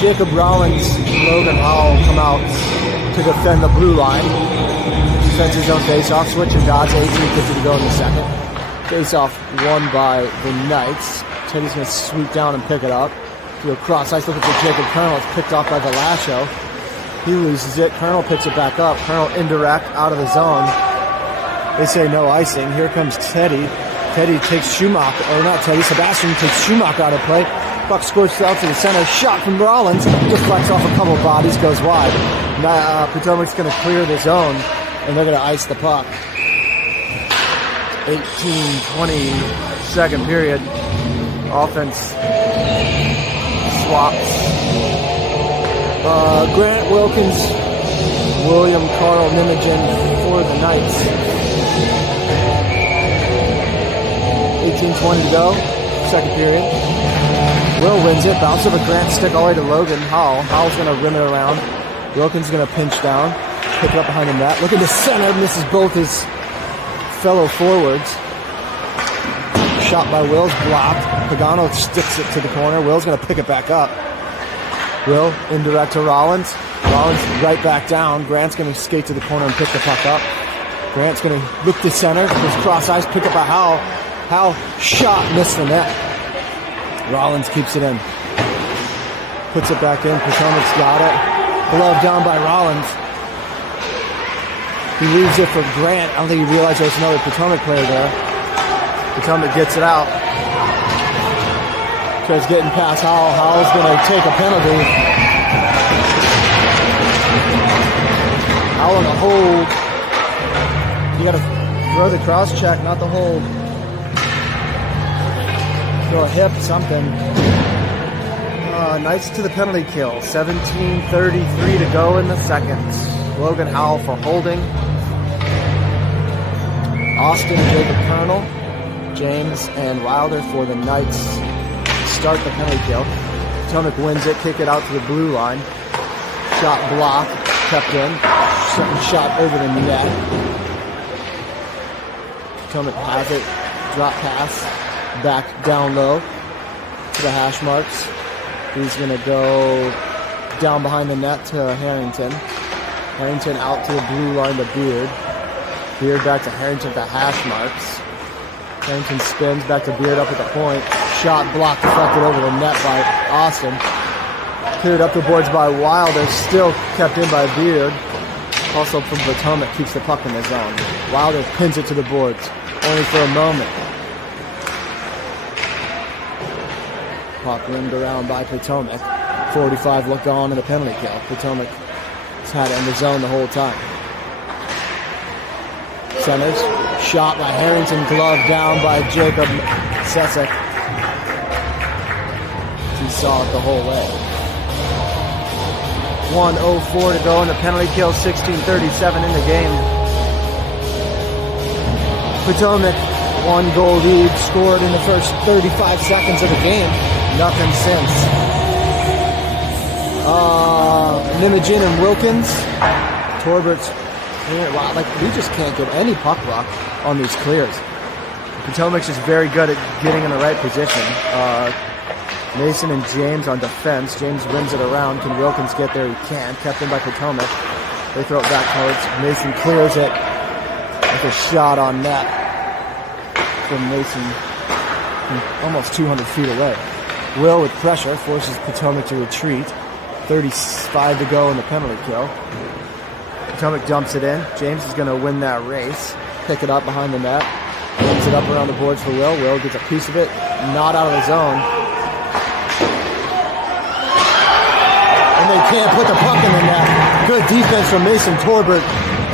Jacob Rollins, Logan Howell come out to defend the blue line. Defensive zone face-off, switching dots, 8:50 to go in the second. Face-off won by the Knights. Teddy's going to sweep down and pick it up. To a cross ice looking for Jacob Colonel. It's picked off by Velasco. He loses it. Colonel picks it back up. Colonel indirect out of the zone. They say no icing. Here comes Teddy. Teddy takes Schumacher, or not Teddy, Sebastian takes Schumacher out of play. Puck scores out to the center. Shot from Rollins. Deflects off a couple bodies, goes wide. Now, Potomac's going to clear the zone, and they're going to ice the puck. 18-20 second period. Offense swaps. Grant Wilkins, William Carl Nimogen for the Knights. 18-20 to go, second period. Will wins it, bounce of a Grant stick all the way to Logan Howell. Howell's going to rim it around. Wilkins is going to pinch down, pick it up behind the net. Look at the center, misses both his fellow forwards. Shot by Will's blocked. Pagano sticks it to the corner. Will's going to pick it back up. Will indirect to Rollins. Rollins right back down. Grant's going to skate to the corner and pick the puck up. Grant's going to look to center. His cross ice, pick up by Howell. Howell shot, missed the net. Rollins keeps it in. Puts it back in. Potomac's got it. Glove down by Rollins. He leaves it for Grant. I don't think he realized there was another Potomac player there. Potomac gets it out. Tries getting past Howell. Howell's going to take a penalty. Howell in a hold. You got to throw the cross check, not the hold. Throw a hip, something. Knights to the penalty kill. 17:33 to go in the second. Logan Howell for holding. Austin and Jacob Colonel. James and Wilder for the Knights. Start the penalty kill. Potomac wins it, kick it out to the blue line. Shot blocked, kept in. Second shot over the net. Potomac has it, drop pass, back down low to the hash marks. He's going to go down behind the net to Harrington. Harrington out to the blue line to Beard. Beard back to Harrington to hash marks. Harrington spins back to Beard up at the point. Shot blocked, deflected over the net by Austin. Cleared up the boards by Wilder, still kept in by Beard. Also from Potomac, keeps the puck in the zone. Wilder pins it to the boards, only for a moment. Puck rimmed around by Potomac. 45 looked on in a penalty kill. Potomac has had it in the zone the whole time. Centers, shot by Harrington, glove down by Jacob Sesek. He saw it the whole way. 1:04 to go in the penalty kill, 16:37 in the game. Potomac, 1-goal lead, scored in the first 35 seconds of the game. Nothing since. Nimogen and Wilkins. Torbert's, wow, like we just can't get any puck luck on these clears. Potomac's just very good at getting in the right position. Mason and James on defense. James wins it around. Can Wilkins get there? He can. Kept in by Potomac. They throw it back towards Mason. Clears it with a shot on net from Mason from almost 200 feet away. Will with pressure forces Potomac to retreat. 35 to go in the penalty kill. Potomac dumps it in. James is going to win that race. Pick it up behind the net. Brings it up around the boards for Will. Will gets a piece of it. Not out of the zone. And they can't put the puck in the net. Good defense from Mason Torbert.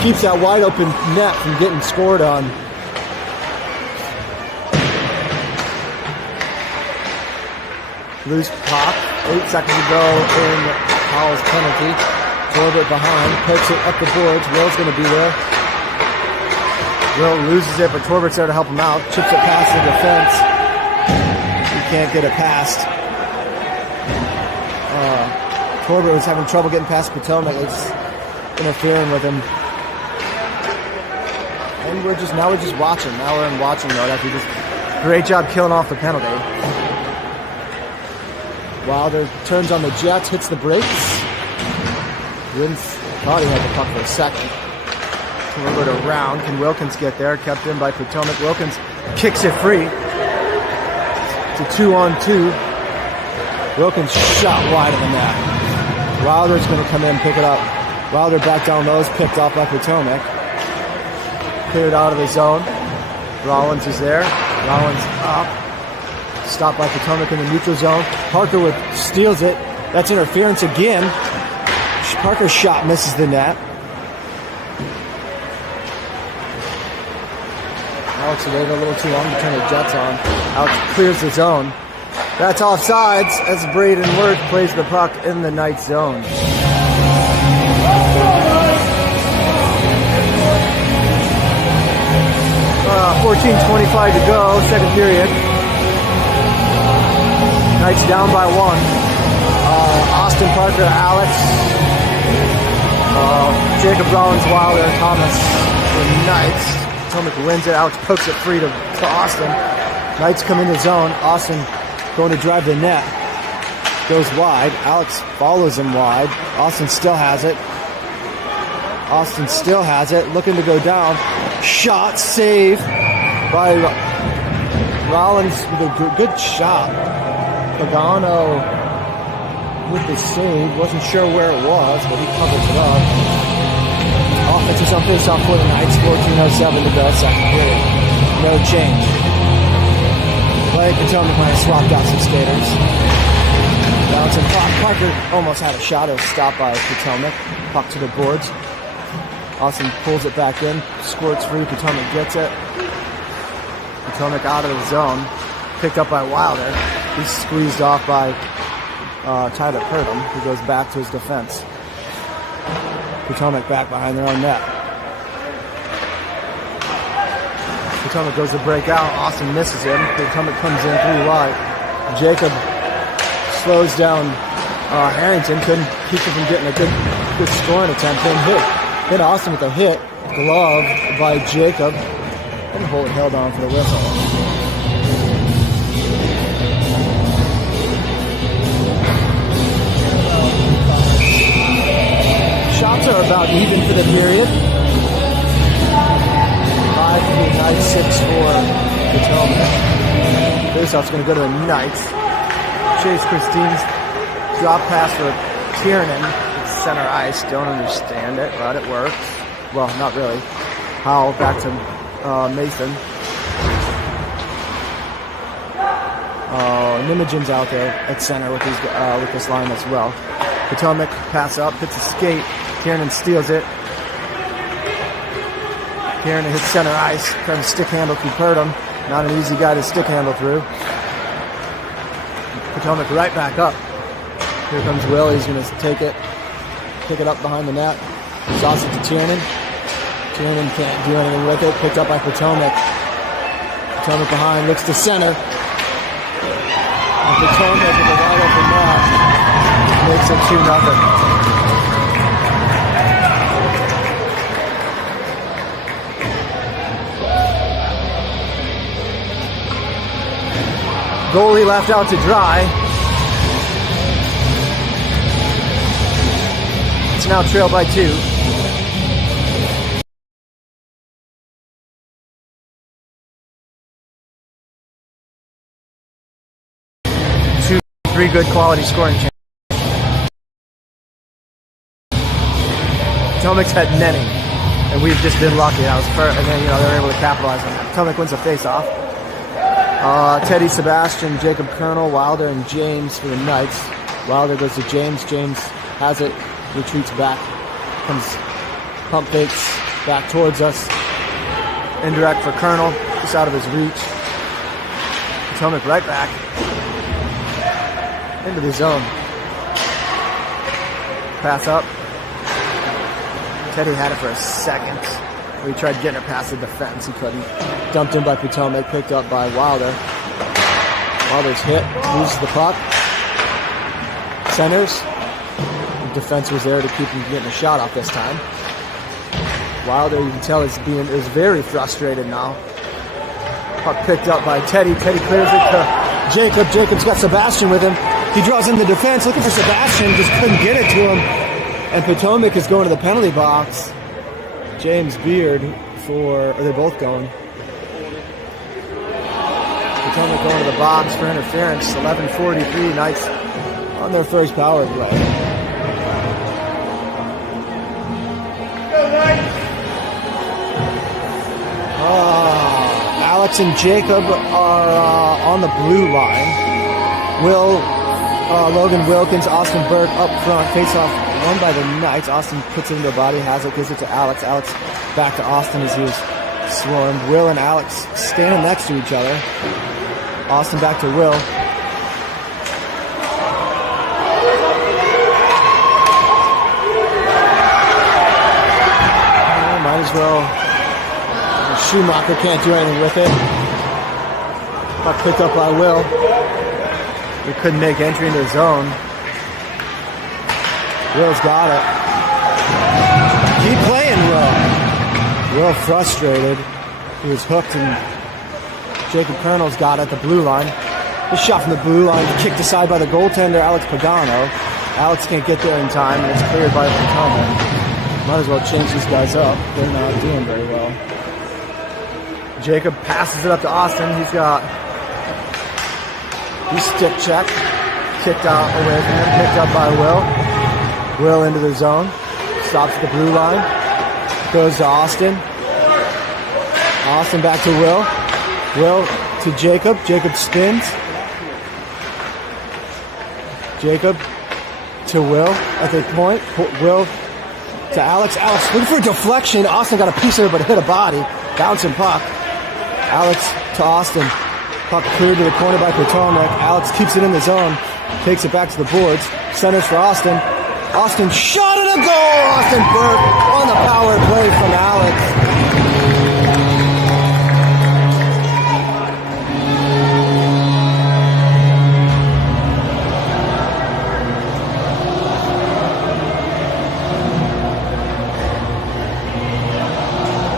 Keeps that wide open net from getting scored on. Loose puck. 8 seconds to go in Powell's penalty. Torbert behind. Picks it up the boards. Will's going to be there. Will loses it, but Torbert's there to help him out. Chips it past the defense. He can't get it past. Torbert was having trouble getting past Potomac. It's interfering with him. And we're just watching. Now we're in watching mode after just great job killing off the penalty. Wilder turns on the Jets, hits the brakes. Wins. Thought he had the puck for a second. Torbert around. Can Wilkins get there? Kept in by Potomac. Wilkins kicks it free. It's a 2-on-2. Wilkins shot wide of the net. Wilder's going to come in and pick it up. Wilder back down low, picked off by Potomac. Cleared out of the zone. Rollins is there. Rollins up. Stopped by Potomac in the neutral zone. Parker steals it. That's interference again. Parker's shot misses the net. Alex waited a little too long to turn the Jets on. Alex clears the zone. That's offsides as Braden Worth plays the puck in the Knights zone. 14:25 to go, second period. Knights down by 1. Austin Parker, Alex, Jacob Rollins, Wilder, Thomas for Knights. Potomac wins it. Alex pokes it free to Austin. Knights come in the zone. Austin going to drive the net. Goes wide. Alex follows him wide. Austin still has it. Looking to go down. Shot, save by Rollins with a good shot. Pagano with the save. Wasn't sure where it was, but he covers it up. Offensive on face-off for the Knights. 14:07 to go, second period. No change. Play Potomac might have swapped out some skaters. Bouncing puck. Parker almost had a shot. It was stopped by Potomac. Puck to the boards. Austin pulls it back in. Squirts free. Potomac gets it. Potomac out of the zone. Picked up by Wilder. He's squeezed off by Tyler Purdom, who goes back to his defense. Potomac back behind their own net. Potomac goes to break out. Austin misses him. Potomac comes in 3 wide. Jacob slows down Harrington. Couldn't keep him from getting a good scoring attempt. Then hit Austin with a hit. Glove by Jacob. And Holt held on for the whistle. Shots are about even for the period. 5 for the Knights, 6 for Potomac. Faceoff's going to go to the Knights. Chase Christine's drop pass for Tiernan. It's center ice. Don't understand it, but it works. Well, not really. Howell back to Mason. Nimogen's out there at center with this line as well. Potomac pass up, hits a skate. Tiernan steals it. Tiernan hits center ice, trying to stick handle through Purdom. Not an easy guy to stick handle through. Potomac right back up. Here comes Will. He's going to take it, pick it up behind the net. Toss it to Tiernan. Tiernan can't do anything with it. Picked up by Potomac. Potomac behind, looks to center. And Potomac with a wide open net makes it 2-0. Goalie left out to dry. now trail by 2. 3 good quality scoring chances. Potomac's had many, and we've just been lucky. That was and then they were able to capitalize on that. Potomac wins a face-off. Teddy, Sebastian, Jacob Colonel, Wilder, and James for the Knights. Wilder goes to James. James has it, retreats back, comes pump fakes back towards us. Indirect for Colonel, just out of his reach. Potomac right back into the zone. Pass up. Teddy had it for a second. He tried getting it past the defense. He couldn't. Dumped in by Potomac, picked up by Wilder. Wilder's hit, loses the puck. Centers. The defense was there to keep him getting a shot off this time. Wilder, you can tell, is very frustrated now. Puck picked up by Teddy. Teddy clears it to Jacob. Jacob's got Sebastian with him. He draws in the defense, looking for Sebastian, just couldn't get it to him. And Potomac is going to the penalty box. James Beard are they both going? Potomac going to the box for interference. 11:43, Knights on their first power play. Alex and Jacob are on the blue line. Logan Wilkins, Austin Burke up front, face off won by the Knights. Austin puts it into a body, has it, gives it to Alex. Alex back to Austin as he was swarmed. Will and Alex standing next to each other. Austin back to Will. Might as well. Schumacher can't do anything with it. Puck picked up by Will. He couldn't make entry into the zone. Will's got it. Keep playing, Will. Will frustrated. He was hooked, and Jacob Colonel's got it at the blue line. His shot from the blue line, kicked aside by the goaltender, Alex Pagano. Alex can't get there in time, and it's cleared by Potomac. Might as well change these guys up. They're not doing very well. Jacob passes it up to Austin. He's stick check. Kicked out away from him. Picked up by Will. Will into the zone. Stops at the blue line. Goes to Austin. Austin back to Will. Will to Jacob. Jacob spins. Jacob to Will at the point. Will to Alex. Alex looking for a deflection. Austin got a piece of it, but hit a body. Bouncing puck. Alex to Austin. Puck cleared to the corner by Potomac. Alex keeps it in the zone. Takes it back to the boards. Centers for Austin. Austin shot at a goal. Austin Burke on the power play from Alex.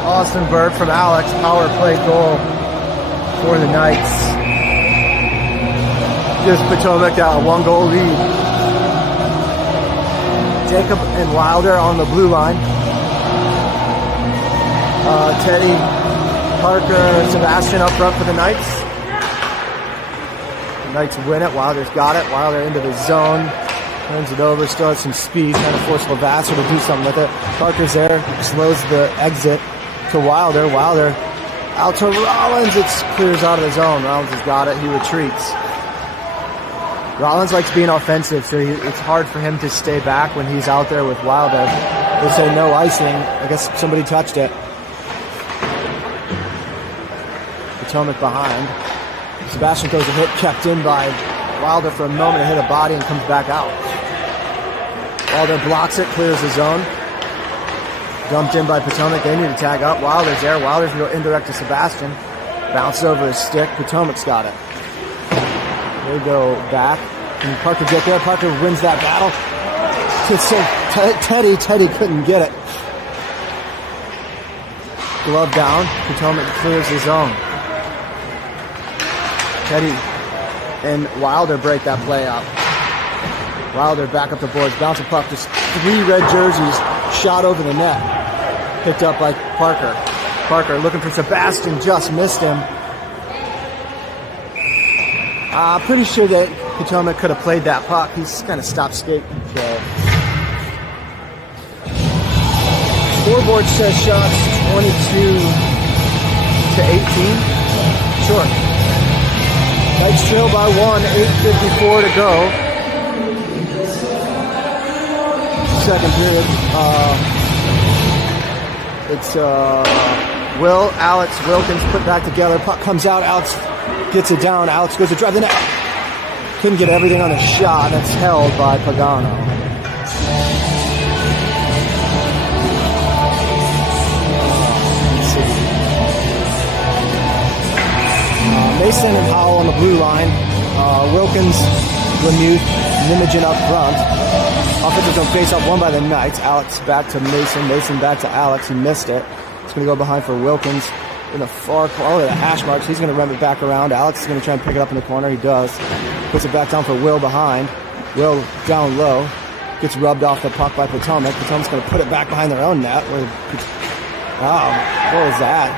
Austin Burke from Alex, power play goal for the Knights. Just Potomac got a 1-goal lead. Jacob and Wilder on the blue line. Teddy, Parker, Sebastian up front for the Knights. The Knights win it. Wilder's got it. Wilder into the zone. Turns it over. Still has some speed. Trying to force Levasseur to do something with it. Parker's there. Slows the exit to Wilder. Wilder out to Rollins. It clears out of the zone. Rollins has got it. He retreats. Rollins likes being offensive, so it's hard for him to stay back when he's out there with Wilder. They say no icing. I guess somebody touched it. Potomac behind. Sebastian goes a hit, kept in by Wilder for a moment, hit a body and comes back out. Wilder blocks it, clears the zone. Dumped in by Potomac. They need to tag up. Wilder's there. Wilder's going to go indirect to Sebastian. Bounces over his stick. Potomac's got it. They go back. Can Parker get there? Parker wins that battle. Teddy. Teddy couldn't get it. Glove down. Potomac clears the zone. Teddy and Wilder break that play up. Wilder back up the boards. Bounce a puck. Just 3 red jerseys shot over the net. Picked up by Parker. Parker looking for Sebastian, just missed him. Pretty sure that Potomac could have played that puck. He's kind of stopped skating. So. Scoreboard says shots 22 to 18. Sure. Knights trail by 1, 8:54 to go. Second period. It's Alex Wilkins put back together. Puck comes out. Alex gets it down. Alex goes to drive the net. Couldn't get everything on the shot. That's held by Pagano. Mason and Howell on the blue line. Wilkins, Lemieux, Nimogen up front. Offensive zone face-off won by the Knights. Alex back to Mason. Mason back to Alex. He missed it. It's going to go behind for Wilkins in the far corner. The hash marks. He's going to run it back around. Alex is going to try and pick it up in the corner. He does. Puts it back down for Will behind. Will down low. Gets rubbed off the puck by Potomac. Potomac's going to put it back behind their own net. What was that?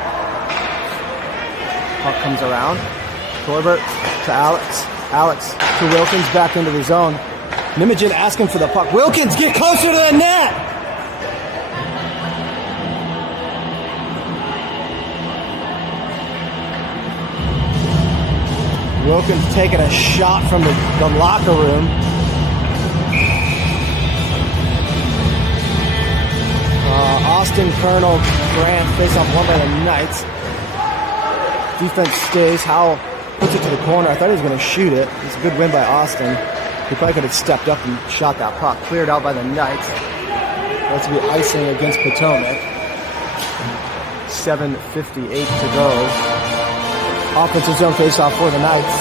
Puck comes around. Torbert to Alex. Alex to Wilkins, back into the zone. Nimogen asking for the puck. Wilkins, get closer to the net! Wilkins taking a shot from the locker room. Austin, Colonel, Grant face off won by the Knights. Defense stays. Howell puts it to the corner. I thought he was going to shoot it. It's a good win by Austin. He probably could have stepped up and shot that puck. Cleared out by the Knights. That's to be icing against Potomac. 7:58 to go. Offensive zone face-off for the Knights.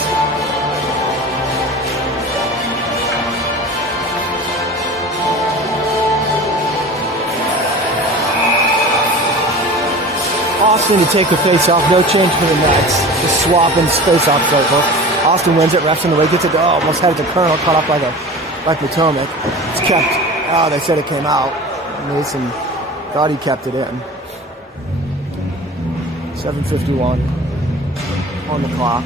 Austin to take the face-off. No change for the Knights. Just swapping face-off circle. Austin wins it. Refs in the way. Gets it. Almost had it to Colonel. Caught off by Potomac. It's kept. They said it came out. Mason thought he kept it in. 7:51 on the clock.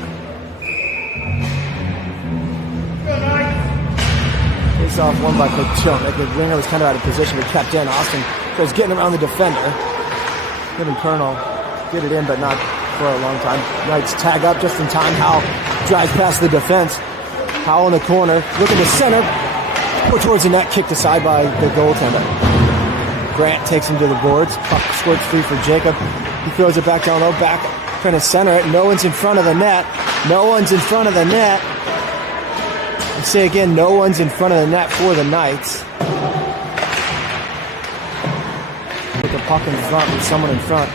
Face-off won by Potomac. The winger was kind of out of position, but kept in. Austin was getting around the defender. Giving Colonel get it in, but not for a long time. Knights tag up just in time. Howell drives past the defense. Howell in the corner, looking to center. Put towards the net, kicked aside by the goaltender. Grant takes him to the boards. Puck squirts free for Jacob. He throws it back down low, back trying to center it. No one's in front of the net. No one's in front of the net. I say again, no one's in front of the net for the Knights. With the puck in front, with someone in front.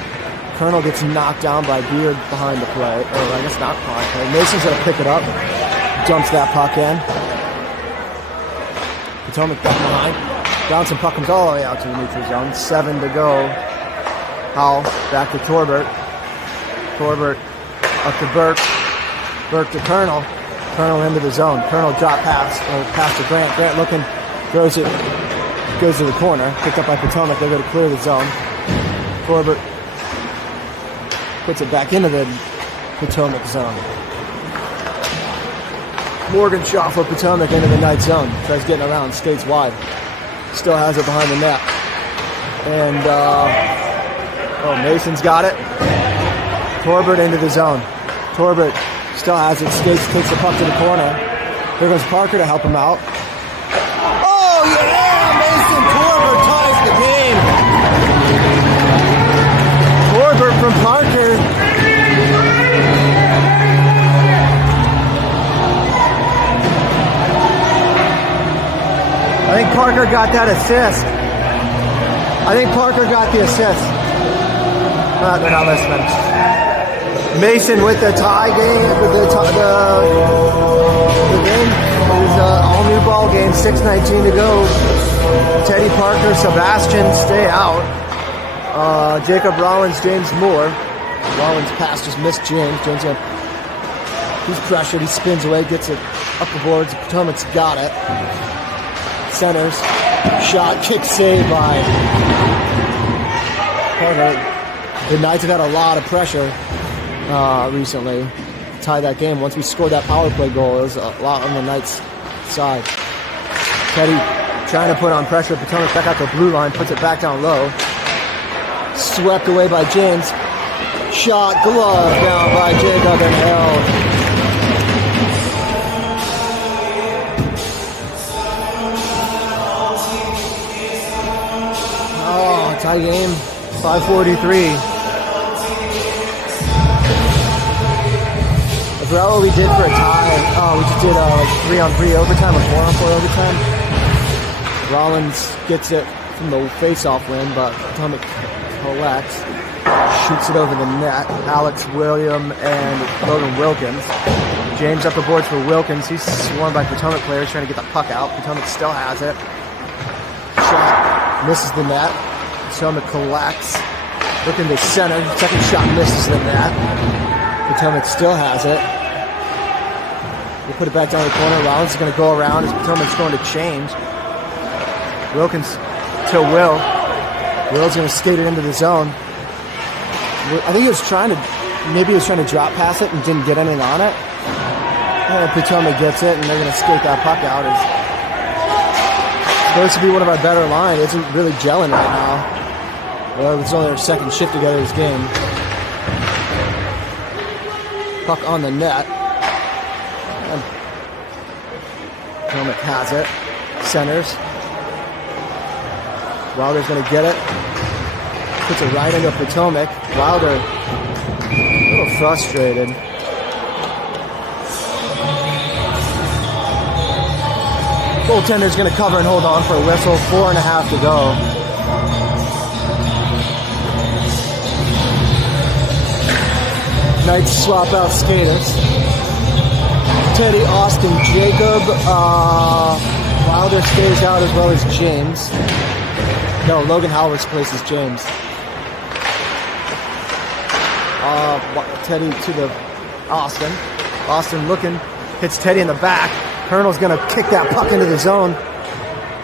Colonel gets knocked down by Beard behind the play. Or I guess not behind the play. Mason's going to pick it up. Dumps that puck in. Potomac back behind. Bouncing puck comes all the way out to the neutral zone. 7 to go. Howell back to Torbert. Torbert up to Burke. Burke to Colonel. Colonel into the zone. Colonel drop pass. Pass to Grant. Grant looking. Throws it. Goes to the corner. Picked up by Potomac. They're going to clear the zone. Torbert puts it back into the Potomac zone. Morgan shot for Potomac into the Knight zone. Tries getting around. Skates wide. Still has it behind the net. And, Mason's got it. Torbert into the zone. Torbert still has it. Skates, takes the puck to the corner. There goes Parker to help him out. Oh, yeah! Mason Torbert ties the game. Torbert from Parker. I think Parker got that assist. I think Parker got the assist. They're not listening. Mason with the tie game, with the game. It was an all-new ball game, 6:19 to go. Teddy Parker, Sebastian stay out. Jacob Rollins, James Moore. Rollins' pass just missed James. He's pressured, he spins away, gets it up the boards. Potomac's got it. Centers. Shot, kick save by Carter. The Knights have had a lot of pressure recently to tie that game. Once we scored that power play goal, it was a lot on the Knights' side. Teddy trying to put on pressure. Potomac back out the blue line, puts it back down low. Swept away by James. Shot, glove down by Jacob and held. Oh, tie game, 5:43. I forgot what we did for a tie. Oh, we just did like 3-on-3 overtime or 4-on-4 overtime. Rollins gets it from the face-off win, but Potomac collects, shoots it over the net. Alex, William, and Logan Wilkins. James up the boards for Wilkins. He's swarmed by Potomac players trying to get the puck out. Potomac still has it. Shot misses the net. Potomac collects. Looking to center. Second shot misses the net. Potomac still has it. We'll put it back down the corner. Rollins is going to go around as Potomac's going to change. Wilkins to Will. Will's going to skate it into the zone. I think he was trying to drop pass it and didn't get anything on it. And Potomac gets it, and they're going to skate that puck out. It's supposed to be one of our better line. It isn't really gelling right now. Well, it's only their second shift together this game. Puck on the net. And Potomac has it. Centers. Wilder's going to get it. Puts it right into Potomac. Wilder a little frustrated. Goaltender's going to cover and hold on for a whistle. 4.5 to go. Knights swap out skaters. Teddy, Austin, Jacob. Wilder stays out as well as James. No, Logan Howard replaces James. Teddy to the Austin. Austin looking, hits Teddy in the back. Colonel's going to kick that puck into the zone.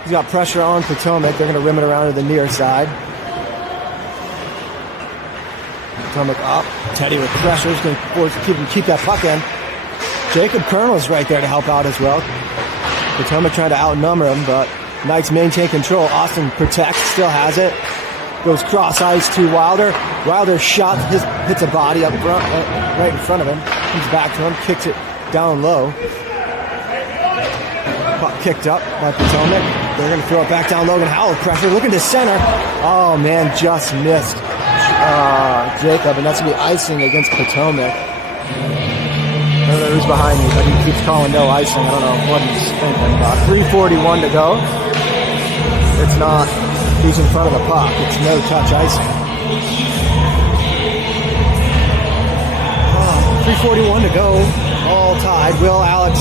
He's got pressure on Potomac. They're going to rim it around to the near side. Potomac up. Teddy with pressure. He's going to keep that puck in. Jacob Colonel's right there to help out as well. Potomac trying to outnumber him, but Knights maintain control. Austin protects, still has it. Goes cross ice to Wilder. Wilder shot, hits a body up front, right in front of him. Comes back to him, kicks it down low. Puck kicked up by Potomac. They're going to throw it back down. Logan Howell, pressure, looking to center. Oh man, just missed Jacob, and that's going to be icing against Potomac. I don't know who's behind me, but he keeps calling no icing. I don't know what he's thinking about. 3:41 to go. It's not. He's in front of the puck. It's no touch icing. 3:41 to go. All tied. Will, Alex,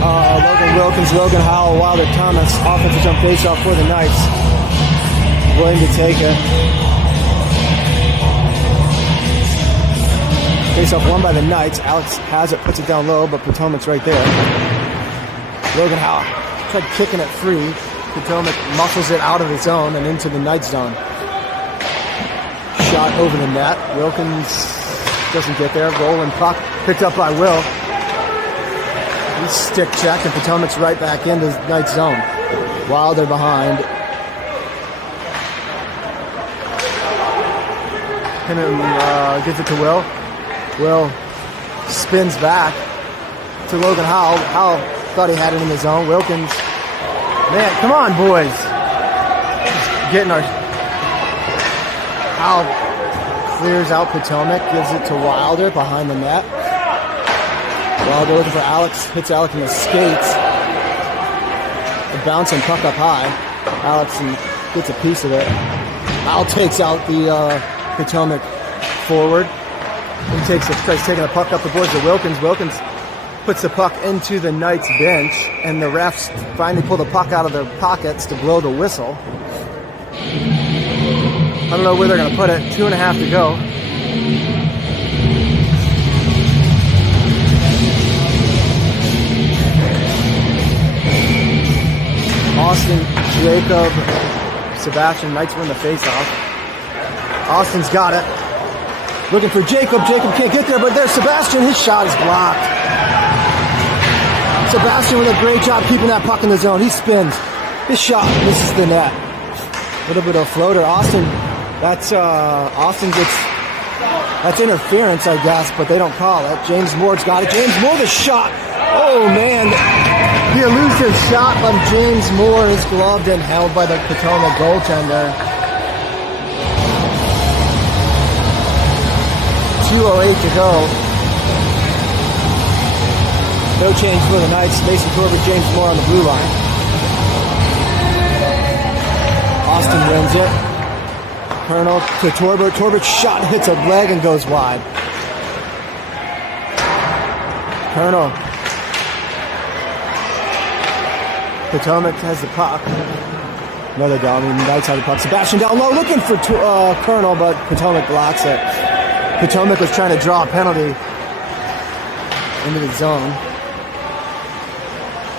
Logan Wilkins, Logan Howell, Wilder Thomas. Offensive jump face-off for the Knights. Willing to take it. Face-off won by the Knights. Alex has it, puts it down low, but Potomac's right there. Logan Howell tried kicking it free. Potomac muscles it out of the zone and into the Knights zone. Shot over the net. Wilkins doesn't get there. Rolling puck picked up by Will. He's stick checked, and Potomac's right back into the Knights zone. Wilder behind. Pinham gives it to Will. Will spins back to Logan Howell. Howell thought he had it in the zone. Wilkins. Man, come on, boys. Just getting our... Howell clears out Potomac, gives it to Wilder behind the net. Wilder looking for Alex, hits Alex in the skates. A bouncing puck up high. Alex gets a piece of it. Howell takes out the Potomac forward. He tries taking the puck up the boards to Wilkins. Wilkins puts the puck into the Knights bench, and the refs finally pull the puck out of their pockets to blow the whistle. I don't know where they're going to put it. 2.5 to go. Austin, Jacob, Sebastian, Knights win the face-off. Austin's got it. Looking for Jacob. Jacob can't get there, but there's Sebastian. His shot is blocked. Sebastian with a great job keeping that puck in the zone. He spins. His shot misses the net. A little bit of floater. Austin gets, that's interference, I guess, but they don't call it. James Moore's got it. James Moore, the shot. Oh, man. The elusive shot of James Moore is gloved and held by the Potomac goaltender. 2:08 to go. No change for the Knights. Mason Corbett, James Moore on the blue line. Austin wins it. Colonel to Torbert. Torbert's shot hits a leg and goes wide. Colonel. Potomac has the puck. Another down. The Knights have the puck. Sebastian down low looking for Colonel, but Potomac blocks it. Potomac was trying to draw a penalty into the zone.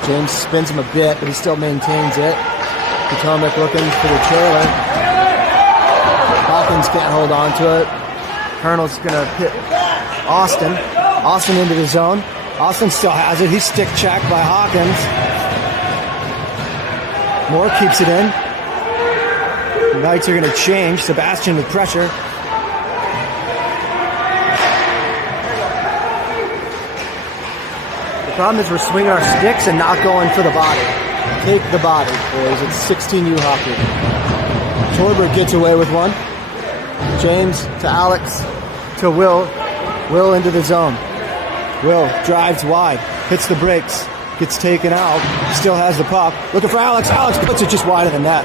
James spins him a bit, but he still maintains it. Potomac looking for the trailer. Hawkins can't hold on to it. Colonel's going to hit Austin. Austin into the zone. Austin still has it. He's stick checked by Hawkins. Moore keeps it in. The Knights are going to change. Sebastian with pressure. The problem is we're swinging our sticks and not going for the body. Take the body, boys. It's 16U hockey. Torbert gets away with one. James to Alex to Will. Will into the zone. Will drives wide. Hits the brakes. Gets taken out. Still has the puck. Looking for Alex. Alex puts it just wide of the net.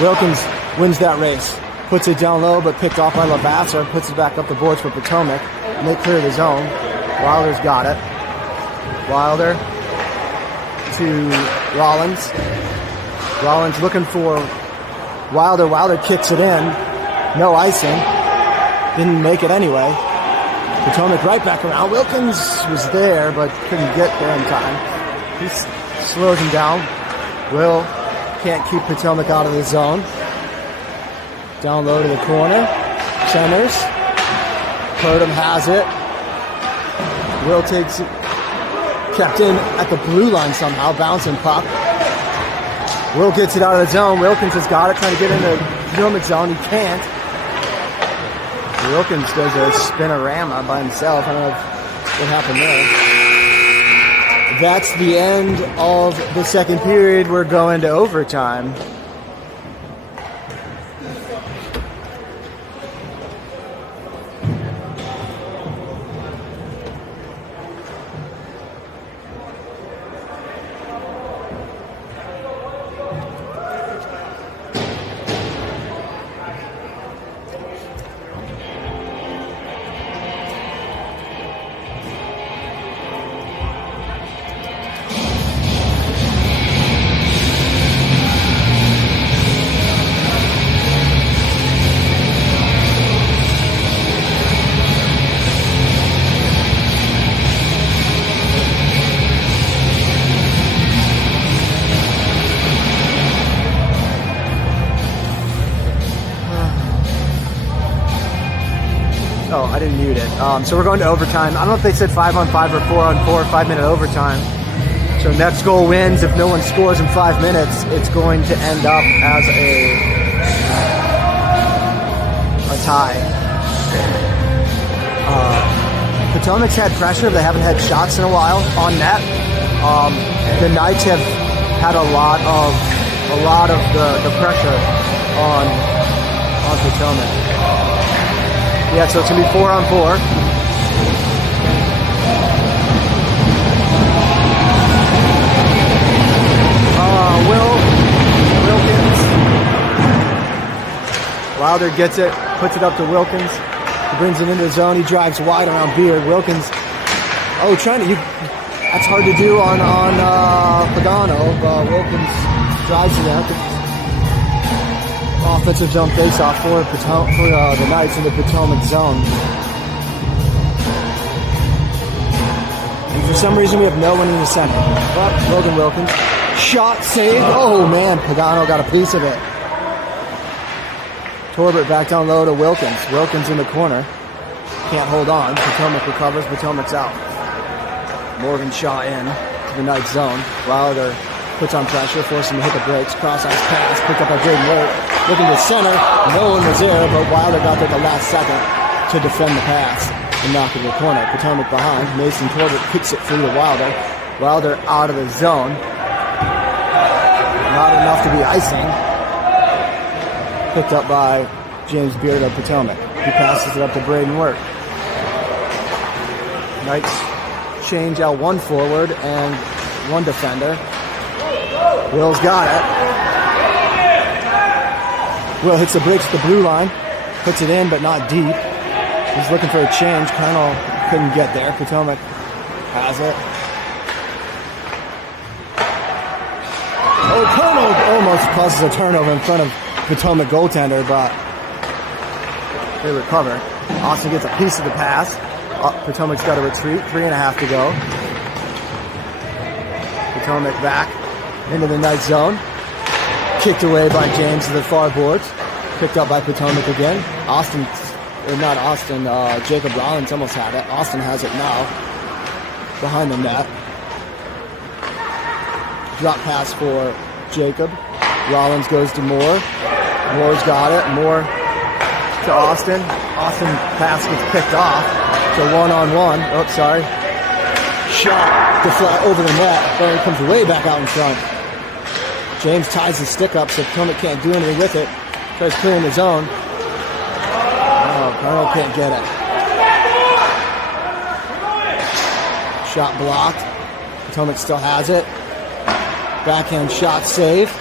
Wilkins wins that race. Puts it down low, but picked off by Lavasser. Puts it back up the boards for Potomac. And they clear the zone. Wilder's got it. Wilder to Rollins. Rollins looking for Wilder. Wilder kicks it in. No icing. Didn't make it anyway. Potomac right back around. Wilkins was there, but couldn't get there in time. He slows him down. Will can't keep Potomac out of the zone. Down low to the corner. Centers. Purdom has it. Will takes it. Kept in at the blue line somehow, bouncing puck. Will gets it out of the zone. Wilkins has got it, trying to get in the Potomac zone. He can't. Wilkins does a spinorama by himself. I don't know what happened there. That's the end of the second period. We're going to overtime. Oh, I didn't mute it. So we're going to overtime. I don't know if they said 5-on-5 or 4-on-4, 5-minute overtime. So next goal wins. If no one scores in 5 minutes, it's going to end up as a tie. Potomac's had pressure. They haven't had shots in a while on net. The Knights have had a lot of the pressure on Potomac. Yeah, so it's going to be 4-on-4. Wilkins. Wilder gets it, puts it up to Wilkins. He brings it into the zone. He drives wide around Beard. Wilkins. Oh, that's hard to do on Pagano. Wilkins drives it out. Offensive zone face-off for the Knights in the Potomac zone. And for some reason, we have no one in the center. But Logan Wilkins Shot saved. Oh man, Pagano got a piece of it. Torbert back down low to Wilkins. Wilkins in the corner. Can't hold on. Potomac recovers. Potomac's out. Morgan Shaw in to the Knights zone. Wilder puts on pressure, forcing him to hit the brakes. Cross-ice pass, picked up by Jaden Wirt. Looking to center. No one was there, but Wilder got there at the last second to defend the pass and knock it to the corner. Potomac behind. Mason Torbert kicks it through to Wilder. Wilder out of the zone. Not enough to be icing. Picked up by James Beard of Potomac. He passes it up to Braden Wirt. Knights change out one forward and one defender. Will's got it. Will hits the brakes at the blue line. Puts it in, but not deep. He's looking for a change. Colonel couldn't get there. Potomac has it. Oh, Colonel almost causes a turnover in front of Potomac goaltender, but they recover. Austin gets a piece of the pass. Potomac's got to retreat. 3.5 to go. Potomac back into the Knights zone. Kicked away by James to the far boards. Picked up by Potomac again. Jacob Rollins almost had it. Austin has it now. Behind the net. Drop pass for Jacob. Rollins goes to Moore. Moore's got it. Moore to Austin. Austin pass gets picked off. So 1-on-1. Oh, sorry. Shot deflect over the net. But it comes way back out in front. James ties his stick up so Potomac can't do anything with it. Tries clearing the zone. Oh, Colonel can't get it. Shot blocked. Potomac still has it. Backhand shot saved.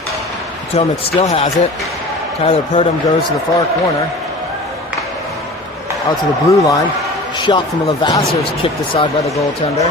Potomac still has it. Tyler Purdom goes to the far corner. Out to the blue line. Shot from Lavasser's kicked aside by the goaltender.